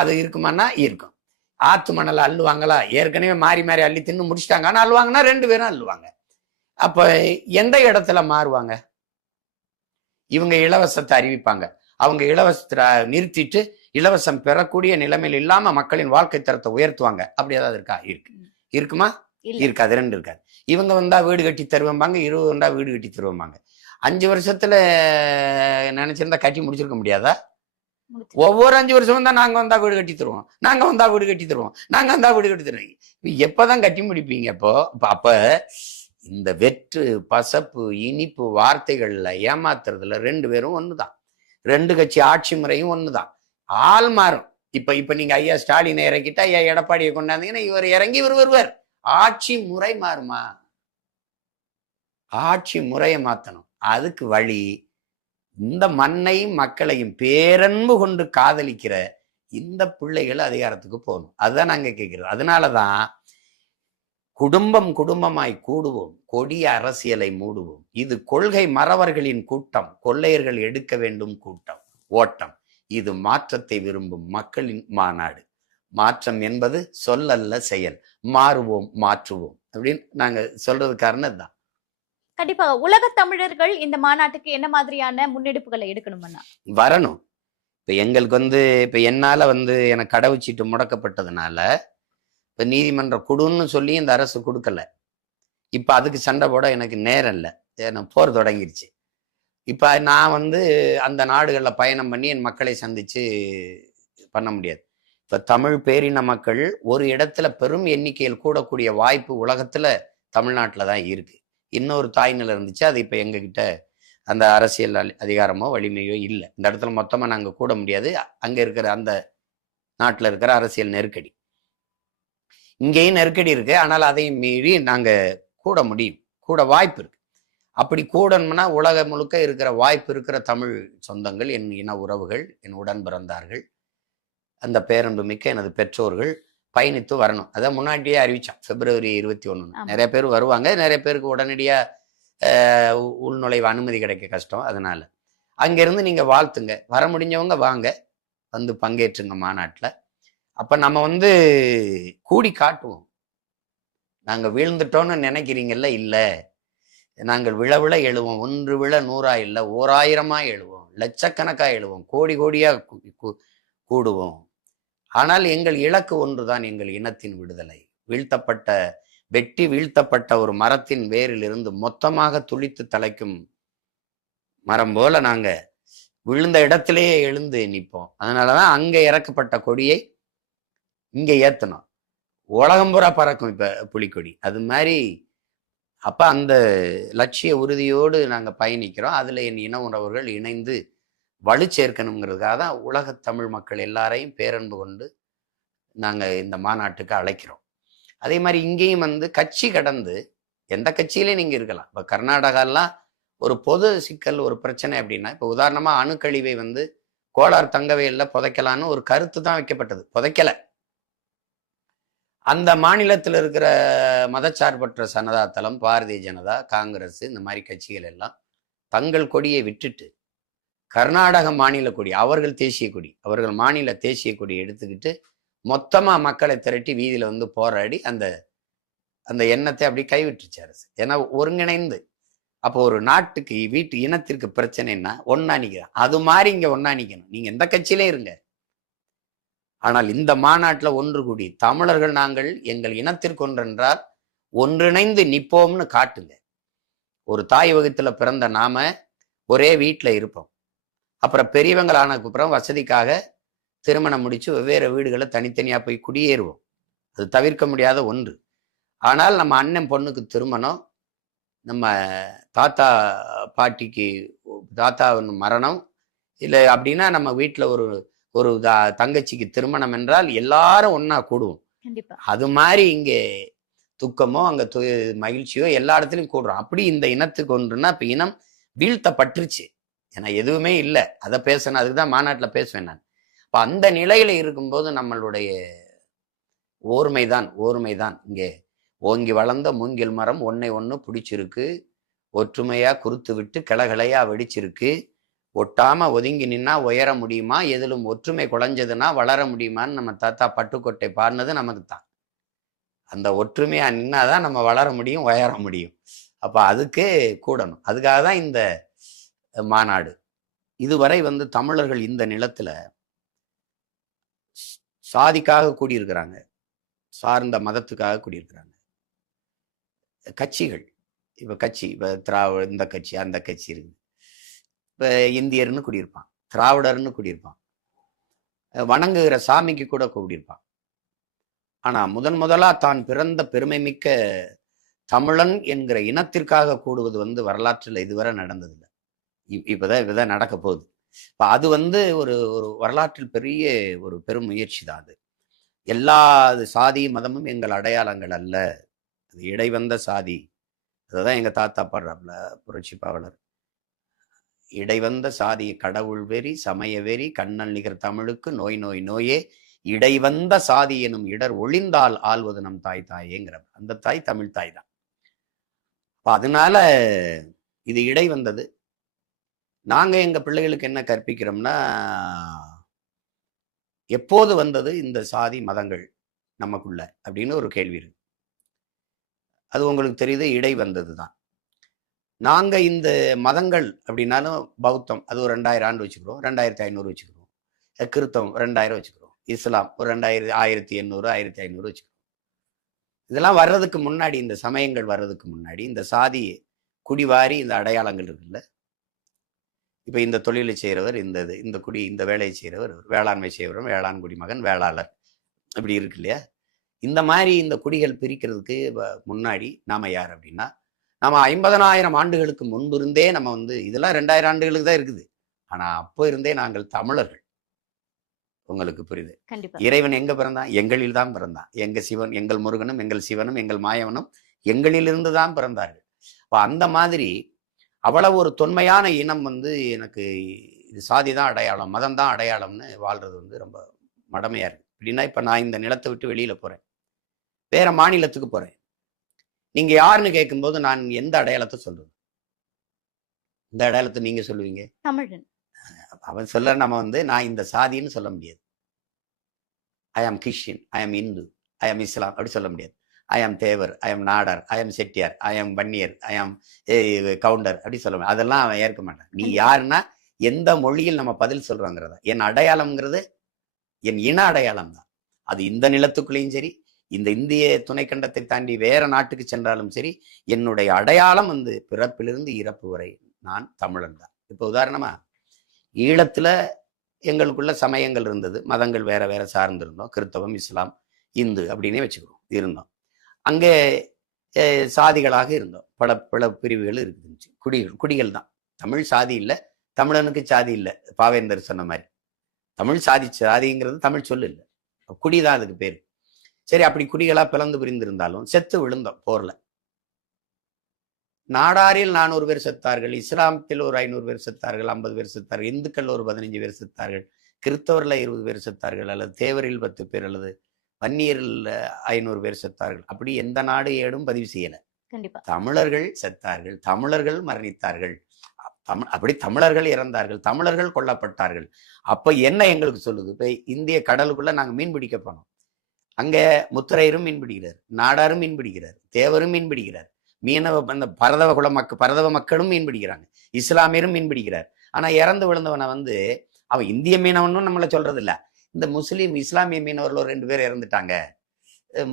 அது இருக்குமானா இருக்கும். ஆத்து மணலை அள்ளுவாங்களா? ஏற்கனவே மாறி மாறி அள்ளி தின்னு முடிச்சிட்டாங்க. ஆனா அள்ளுவாங்கன்னா 2 பேரும் அள்ளுவாங்க. அப்ப எந்த இடத்துல மாறுவாங்க? இவங்க இலவசத்தை அறிவிப்பாங்க, அவங்க இலவசத்தை நிறுத்திட்டு இலவசம் பெறக்கூடிய நிலைமையில் இல்லாம மக்களின் வாழ்க்கை தரத்தை உயர்த்துவாங்க. அப்படி ஏதாவது இருக்கா? இருக்குமா? இருக்காது. 2 இருக்காது. இவங்க வந்தா வீடு கட்டி தருவாங்க, 20 வந்தா வீடு கட்டி தருவாங்க. 5 வருஷத்துல நினைச்சிருந்தா கட்டி முடிச்சிருக்க முடியாதா? ஒவ்வொரு 5 வருஷமும் தான் நாங்க வந்தா வீடு கட்டி தருவோம், நாங்க வந்தா வீடு கட்டி தருவோம், நாங்க வந்தா வீடு கட்டி தருவோம். எப்பதான் கட்டி முடிப்பீங்க? அப்ப இந்த வெற்று பசப்பு இனிப்பு வார்த்தைகள்ல ஏமாத்துறதுல 2 பேரும் ஒண்ணுதான். 2 கட்சி ஆட்சி முறையும் ஒண்ணுதான். ஆள் மாறும். இப்ப நீங்க ஐயா ஸ்டாலினை இறக்கிட்டா ஐயா எடப்பாடியை கொண்டாந்தீங்கன்னா இவர் இறங்கி இவர் வருவார். ஆட்சி முறை மாறுமா? ஆட்சி முறையை மாத்தணும். அதுக்கு வழி இந்த மண்ணையும் மக்களையும் பேரன்பு கொண்டு காதலிக்கிற இந்த பிள்ளைகள் அதிகாரத்துக்கு போகணும். அதுதான் நாங்க கேட்கிறோம். அதனாலதான் குடும்பம் குடும்பமாய் கூடுவோம், கொடிய அரசியலை மூடுவோம். இது கொள்கை மறவர்களின் கூட்டம், கொள்ளையர்கள் எடுக்க வேண்டும் கூட்டம் ஓட்டம். இது மாற்றத்தை விரும்பும் மக்களின் மாநாடு. மாற்றம் என்பது சொல்லல்ல செயல். மாறுவோம் மாற்றுவோம் அப்படின்னு நாங்க சொல்றது காரணம் தான். கண்டிப்பாக உலக தமிழர்கள் இந்த மாநாட்டுக்கு என்ன மாதிரியான முன்னெடுப்புகளை எடுக்கணும்னா வரணும். இப்ப எங்களுக்கு இப்ப என்னால எனக்கு கடவுச்சீட்டு முடக்கப்பட்டதுனால இப்ப நீதிமன்றம் கொடுன்னு சொல்லி இந்த அரசு கொடுக்கல. இப்ப அதுக்கு சண்டை போட எனக்கு நேரம் இல்லை, போர் தொடங்கிருச்சு. இப்ப நான் அந்த நாடுகள்ல பயணம் பண்ணி என் மக்களை சந்திச்சு பண்ண முடியாது. இப்ப தமிழ் பேரின மக்கள் ஒரு இடத்துல பெரும் எண்ணிக்கையில் கூடக்கூடிய வாய்ப்பு உலகத்துல தமிழ்நாட்டுல தான் இருக்கு. இன்னொரு தாய்நிலை இருந்துச்சு, அது இப்ப எங்க கிட்ட அந்த அரசியல் அதிகாரமோ வலிமையோ இல்லை. இந்த இடத்துல மொத்தமா நாங்க கூட முடியாது. அங்க இருக்கிற அந்த நாட்டுல இருக்கிற அரசியல் நெருக்கடி, இங்கேயும் நெருக்கடி இருக்கு. ஆனால் அதையும் மீறி நாங்க கூட முடியும், கூட வாய்ப்பு இருக்கு. அப்படி கூடணும்னா உலகம் முழுக்க இருக்கிற வாய்ப்பு இருக்கிற தமிழ் சொந்தங்கள், என் இன உறவுகள், என் உடன் பிறந்தார்கள், அந்த பேரன்பு மிக்க எனது பெற்றோர்கள் பயணித்து வரணும். அதான் முன்னாடியே அறிவிச்சோம், February 21. நிறைய பேர் வருவாங்க, நிறைய பேருக்கு உடனடியா உள்நுழைவு அனுமதி கிடைக்க கஷ்டம். அதனால அங்கிருந்து நீங்க வாழ்த்துங்க, வர முடிஞ்சவங்க வாங்க, பங்கேற்றுங்க மாநாட்டில். அப்ப நம்ம கூடி காட்டுவோம். நாங்க வீழ்ந்துட்டோம்னு நினைக்கிறீங்கல்ல, இல்ல, நாங்கள் விழ எழுவோம். 1 விழ 100 இல்ல, 1000 எழுவோம், லட்சக்கணக்கா எழுவோம், கோடி கோடியா கூடுவோம். ஆனால் எங்கள் இலக்கு ஒன்றுதான், எங்கள் இனத்தின் விடுதலை. வெட்டி வீழ்த்தப்பட்ட ஒரு மரத்தின் வேரில் இருந்து மொத்தமாக துளித்து தலைக்கும் மரம் போல நாங்க விழுந்த இடத்திலேயே எழுந்து நிற்போம். அதனாலதான் அங்க இறக்கப்பட்ட கொடியை இங்க ஏத்தணும். உலகம் பூரா பறக்கும் இப்ப புலிக்கொடி. அது மாதிரி அப்ப அந்த லட்சிய உறுதியோடு நாங்க பயணிக்கிறோம். அதுல என் இன உறவுகள் இணைந்து வலு சேர்க்கணுங்கிறதுக்காக தான் உலகத் தமிழ் மக்கள் எல்லாரையும் பேரன்பு கொண்டு நாங்க இந்த மாநாட்டுக்கு அழைக்கிறோம். அதே மாதிரி இங்கேயும் வந்து கட்சி கடந்து எந்த கட்சியிலையும் நீங்க இருக்கலாம். இப்ப கர்நாடகாலாம் ஒரு பொது சிக்கல், ஒரு பிரச்சனை அப்படின்னா, இப்ப உதாரணமா அணுக்கழிவை வந்து கோலார் தங்கவேல்ல புதைக்கலான்னு ஒரு கருத்து தான் வைக்கப்பட்டது. புதைக்கல. அந்த மாநிலத்தில் இருக்கிற மதச்சார்பற்ற சனதா தளம், பாரதிய ஜனதா, காங்கிரஸ் இந்த மாதிரி கட்சிகள் எல்லாம் தங்கள் கொடியை விட்டுட்டு கர்நாடக மாநில கொடி, அவர்கள் தேசிய கொடி, அவர்கள் மாநில தேசிய கொடியை எடுத்துக்கிட்டு மொத்தமா மக்களை திரட்டி வீதியில வந்து போராடி அந்த அந்த எண்ணத்தை அப்படி கைவிட்டுருச்சு அரசு. ஏன்னா ஒருங்கிணைந்து அப்போ ஒரு நாட்டுக்கு வீட்டு இனத்திற்கு பிரச்சனைன்னா ஒன்னா நிற்கிறேன். அது மாதிரி இங்க ஒன்னா நிக்கணும். நீங்க எந்த கட்சியிலே இருங்க. ஆனால் இந்த மாநாட்டில் ஒன்று கூடி தமிழர்கள் நாங்கள் எங்கள் இனத்திற்கு ஒன்றென்றால் ஒன்றிணைந்து நிற்போம்னு காட்டுங்க. ஒரு தாய் வகுத்துல பிறந்த நாம ஒரே வீட்டில் இருப்போம். அப்புறம் பெரியவங்கள் ஆனதுக்கு அப்புறம் வசதிக்காக திருமணம் முடிச்சு வெவ்வேறு வீடுகளை தனித்தனியா போய் குடியேறுவோம். அது தவிர்க்க முடியாத ஒன்று. ஆனால் நம்ம அண்ணன் பொண்ணுக்கு திருமணம், நம்ம தாத்தா பாட்டிக்கு தாத்தாவின் மரணம், இல்லை அப்படின்னா நம்ம வீட்டில் ஒரு ஒரு தங்கச்சிக்கு திருமணம் என்றால் எல்லாரும் ஒன்னா கூடுவோம். அது மாதிரி இங்கே துக்கமோ அங்க மகிழ்ச்சியோ எல்லா இடத்துலையும் கூடுறோம். அப்படி இந்த இனத்துக்கு ஒன்றுன்னா இப்ப இனம் வீழ்த்தப்பட்டுருச்சு. ஏன்னா எதுவுமே இல்லை. அதை பேசணும், அதுக்குதான் மாநாட்டில் பேசுவேன் நான். அப்ப அந்த நிலையில இருக்கும்போது நம்மளுடைய ஓர்மைதான் இங்கே ஓங்கி வளர்ந்த மூங்கில் மரம் ஒன்னை ஒன்று பிடிச்சிருக்கு, ஒற்றுமையா குறுத்து விட்டு கிளகிளையா வெடிச்சிருக்கு, ஒட்டாம ஒதுங்கி நின்னா உயர முடியுமா, எதிலும் ஒற்றுமை குலைஞ்சதுன்னா வளர முடியுமான்னு நம்ம தாத்தா பட்டுக்கோட்டை பாடினது நமக்கு தான். அந்த ஒற்றுமையா நின்னாதான் நம்ம வளர முடியும், உயர முடியும். அப்ப அதுக்கு கூடணும். அதுக்காக தான் இந்த மாநாடு. இதுவரை வந்து தமிழர்கள் இந்த நிலத்துல சாதிக்காக கூடியிருக்கிறாங்க, சார்ந்த மதத்துக்காக கூடியிருக்கிறாங்க. கட்சிகள் இப்ப இந்த கட்சி அந்த கட்சி இருக்கு. இப்ப இந்தியர்னு கூடியிருப்பான், திராவிடர்னு கூடியிருப்பான், வணங்குகிற சாமிக்கு கூட கூடியிருப்பான். ஆனா முதலா தான் பிறந்த பெருமை மிக்க தமிழன் என்கிற இனத்திற்காக கூடுவது வந்து வரலாற்றில் இதுவரை நடந்ததில்லை. இப்பதான் நடக்க போகுது. இப்ப அது வந்து ஒரு ஒரு வரலாற்றில் பெரிய ஒரு பெரும் முயற்சி தான். அது எல்லா சாதி மதமும் எங்கள் அடையாளங்கள் அல்ல, அது இடைவந்த சாதி. அதுதான் எங்க தாத்தா பாடுறாப்புல புரட்சி பாவலர். இடைவந்த சாதி கடவுள் வெறி சமய வெறி கண்ணல் நிகர் தமிழுக்கு நோய் நோய் நோயே இடைவந்த சாதி எனும் இடர் ஒளிந்தால் ஆள்வது நம் தாயேங்கிற அந்த தாய் தமிழ் தாய் தான். அதனால இது இடை வந்தது. நாங்க எங்க பிள்ளைகளுக்கு என்ன கற்பிக்கிறோம்னா, எப்போது வந்தது இந்த சாதி மதங்கள் நமக்குள்ள அப்படின்னு ஒரு கேள்வி இருக்கு. அது உங்களுக்கு தெரியுது, இடை வந்தது தான். நாங்க இந்த மதங்கள் அப்படின்னாலும் பௌத்தம் அது ஒரு 2000 ஆண்டு வச்சுக்கிறோம், 2500 வச்சுக்கிறோம், கிறித்தவம் 2000 வச்சுக்கிறோம், இஸ்லாம் ஒரு 1800 1500 வச்சுக்கிறோம். இதெல்லாம் வர்றதுக்கு முன்னாடி, இந்த சமயங்கள் வர்றதுக்கு முன்னாடி இந்த சாதி குடிவாரி இந்த அடையாளங்கள் இருக்குல்ல. இப்ப இந்த தொழிலை செய்கிறவர், இந்த வேலையை செய்கிறவர், வேளாண்மை செய்கிறவர் வேளாண் குடிமகன், வேளாளர், இப்படி இருக்கு இல்லையா. இந்த மாதிரி இந்த குடிகள் பிரிக்கிறதுக்கு முன்னாடி நாம யார் அப்படின்னா, நம்ம 50,000 ஆண்டுகளுக்கு முன்பு இருந்தே நம்ம வந்து, இதெல்லாம் 2000 ஆண்டுகளுக்கு தான் இருக்குது. ஆனா அப்போ இருந்தே நாங்கள் தமிழர்கள். உங்களுக்கு புரியுது? இறைவன் எங்க பிறந்தான்? எங்களில் தான் பிறந்தான். எங்க சிவன், எங்கள் முருகனும் எங்கள் சிவனும் எங்கள் மாயவனும் எங்களிலிருந்து தான் பிறந்தார்கள். அந்த மாதிரி அவ்வளவு ஒரு தொன்மையான இனம் வந்து எனக்கு இது சாதி தான் அடையாளம், மதம் தான் அடையாளம்னு வாழ்றது வந்து ரொம்ப மடமையா இருக்கு. அப்படின்னா இப்ப நான் இந்த நிலத்தை விட்டு வெளியில போறேன், வேற மாநிலத்துக்கு போறேன். நீங்க யாருன்னு கேட்கும்போது நான் எந்த அடையாளத்தை சொல்றது? இந்த அடையாளத்தை நீங்க சொல்லுவீங்க? தமிழன். அவன் சொல்ல நம்ம வந்து நான் இந்த சாதின்னு சொல்ல முடியாது. ஐ ஆம் கிறிஸ்டியன், ஐ ஆம் இந்து, ஐ ஆம் இஸ்லாம் அப்படி சொல்ல முடியாது. ஐ ஆம் தேவர், ஐ ஆம் நாடார், ஐ ஆம் செட்டியார், ஐ ஆம் வன்னியர், ஐ ஆம் கவுண்டர் அப்படி சொல்ல முடியாது. அதெல்லாம் அவன் ஏற்க மாட்டான். நீ யாருன்னா எந்த மொழியில் நம்ம பதில் சொல்றோங்கிறத. என் அடையாளம்ங்கிறது என் இன அடையாளம் தான். அது இந்த நிலத்துக்குள்ளேயும் சரி, இந்த இந்திய துணைக்கண்டத்தை தாண்டி வேற நாட்டுக்கு சென்றாலும் சரி, என்னுடைய அடையாளம் வந்து பிறப்பிலிருந்து இறப்பு வரை நான் தமிழன் தான். இப்ப உதாரணமா ஈழத்துல எங்களுக்குள்ள சமயங்கள் இருந்தது, மதங்கள் வேற வேற சார்ந்திருந்தோம். கிறித்தவம், இஸ்லாம், இந்து அப்படின்னே வச்சுக்கிறோம் இருந்தோம். அங்கே சாதிகளாக இருந்தோம். பல பல பிரிவுகள் இருந்துச்சு. குடிகள் தான். தமிழ் சாதி இல்லை, தமிழனுக்கு சாதி இல்லை. பாவேந்தர் சொன்ன மாதிரி தமிழ் சாதிங்கிறது தமிழ் சொல்லு இல்லை, குடிதான் அதுக்கு பேர். சரி, அப்படி குடிகளா பிளந்து பிரிந்திருந்தாலும் செத்து விழுந்தோம் போர்ல. நாடாரில் 400 பேர் செத்தார்கள், இஸ்லாமத்தில் ஒரு 500 பேர் செத்தார்கள், 50 பேர் செத்தார்கள், இந்துக்கள் ஒரு 15 பேர் செத்தார்கள், கிறிஸ்தவர்ல 20 பேர் செத்தார்கள், அல்லது தேவரில் 10 பேர், அல்லது வன்னியரில் 500 பேர் செத்தார்கள். அப்படி எந்த நாடு ஏடும் பதிவு செய்யல. கண்டிப்பா தமிழர்கள் செத்தார்கள், தமிழர்கள் மரணித்தார்கள், அப்படி தமிழர்கள் இறந்தார்கள், தமிழர்கள் கொல்லப்பட்டார்கள். அப்ப என்ன எங்களுக்கு சொல்லுது? இப்ப இந்திய கடலுக்குள்ள நாங்க மீன் பிடிக்க போனோம். அங்க முத்திரையரும் மீன் பிடிக்கிறார், நாடாரும் மீன் பிடிக்கிறார், தேவரும் மீன் பிடிக்கிறார், மீனவ அந்த பரதவ மக்களும் மீன் பிடிக்கிறாங்க, இஸ்லாமியரும் மீன் பிடிக்கிறார். ஆனா இறந்து விழுந்தவனை அவன் இந்திய மீனவனும் நம்மள சொல்றது இல்ல. இந்த முஸ்லீம் இஸ்லாமிய மீனவர்கள் ஒரு 2 பேர் இறந்துட்டாங்க,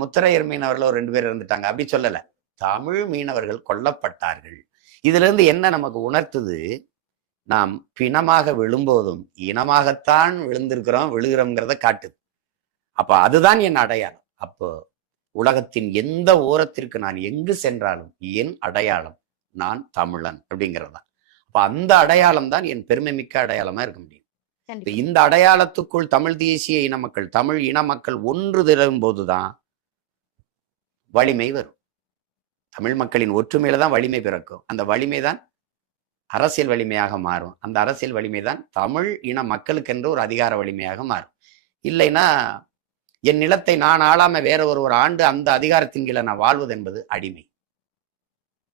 முத்திரையர் மீனவர்கள் ஒரு 2 பேர் இறந்துட்டாங்க அப்படி சொல்லல. தமிழ் மீனவர்கள் கொல்லப்பட்டார்கள். இதுல இருந்து என்ன நமக்கு உணர்த்துது? நாம் பிணமாக விழும்போதும் இனமாகத்தான் விழுகிறோம்ங்கிறத காட்டுது. அப்ப அதுதான் என் அடையாளம். அப்போ உலகத்தின் எந்த ஓரத்திற்கு நான் எங்கு சென்றாலும் என் அடையாளம் நான் தமிழன் அப்படிங்கிறதான். அப்ப அந்த அடையாளம் தான் என் பெருமை மிக்க அடையாளமா இருக்க முடியும். இந்த அடையாளத்துக்குள் தமிழ் தேசிய இன மக்கள், தமிழ் இன மக்கள் ஒன்று திரளும் போதுதான் வலிமை வரும். தமிழ் மக்களின் ஒற்றுமையில தான் வலிமை பிறக்கும். அந்த வலிமை தான் அரசியல் வலிமையாக மாறும். அந்த அரசியல் வலிமை தான் தமிழ் இன மக்களுக்கென்று ஒரு அதிகார வலிமையாக மாறும். இல்லைன்னா என் நிலத்தை நான் ஆளாம வேற ஒரு ஆண்டு அந்த அதிகாரத்தின் கீழே நான் வாழ்வது என்பது அடிமை.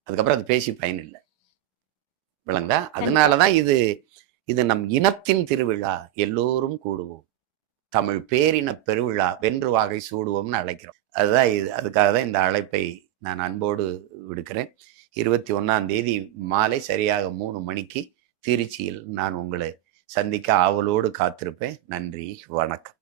அதுக்கப்புறம் அது பேசி பயன் இல்லை. விளங்குதா? அதனாலதான் இது நம் இனத்தின் திருவிழா, எல்லோரும் கூடுவோம், தமிழ் பேரின பெருவிழா, வென்று வாகை சூடுவோம்னு அழைக்கிறோம். அதுதான் இது. அதுக்காக தான் இந்த அழைப்பை நான் அன்போடு விடுக்கிறேன். 21ஆம் தேதி மாலை சரியாக 3 மணிக்கு திருச்சியில் நான் உங்களை சந்திக்க ஆவலோடு காத்திருப்பேன். நன்றி, வணக்கம்.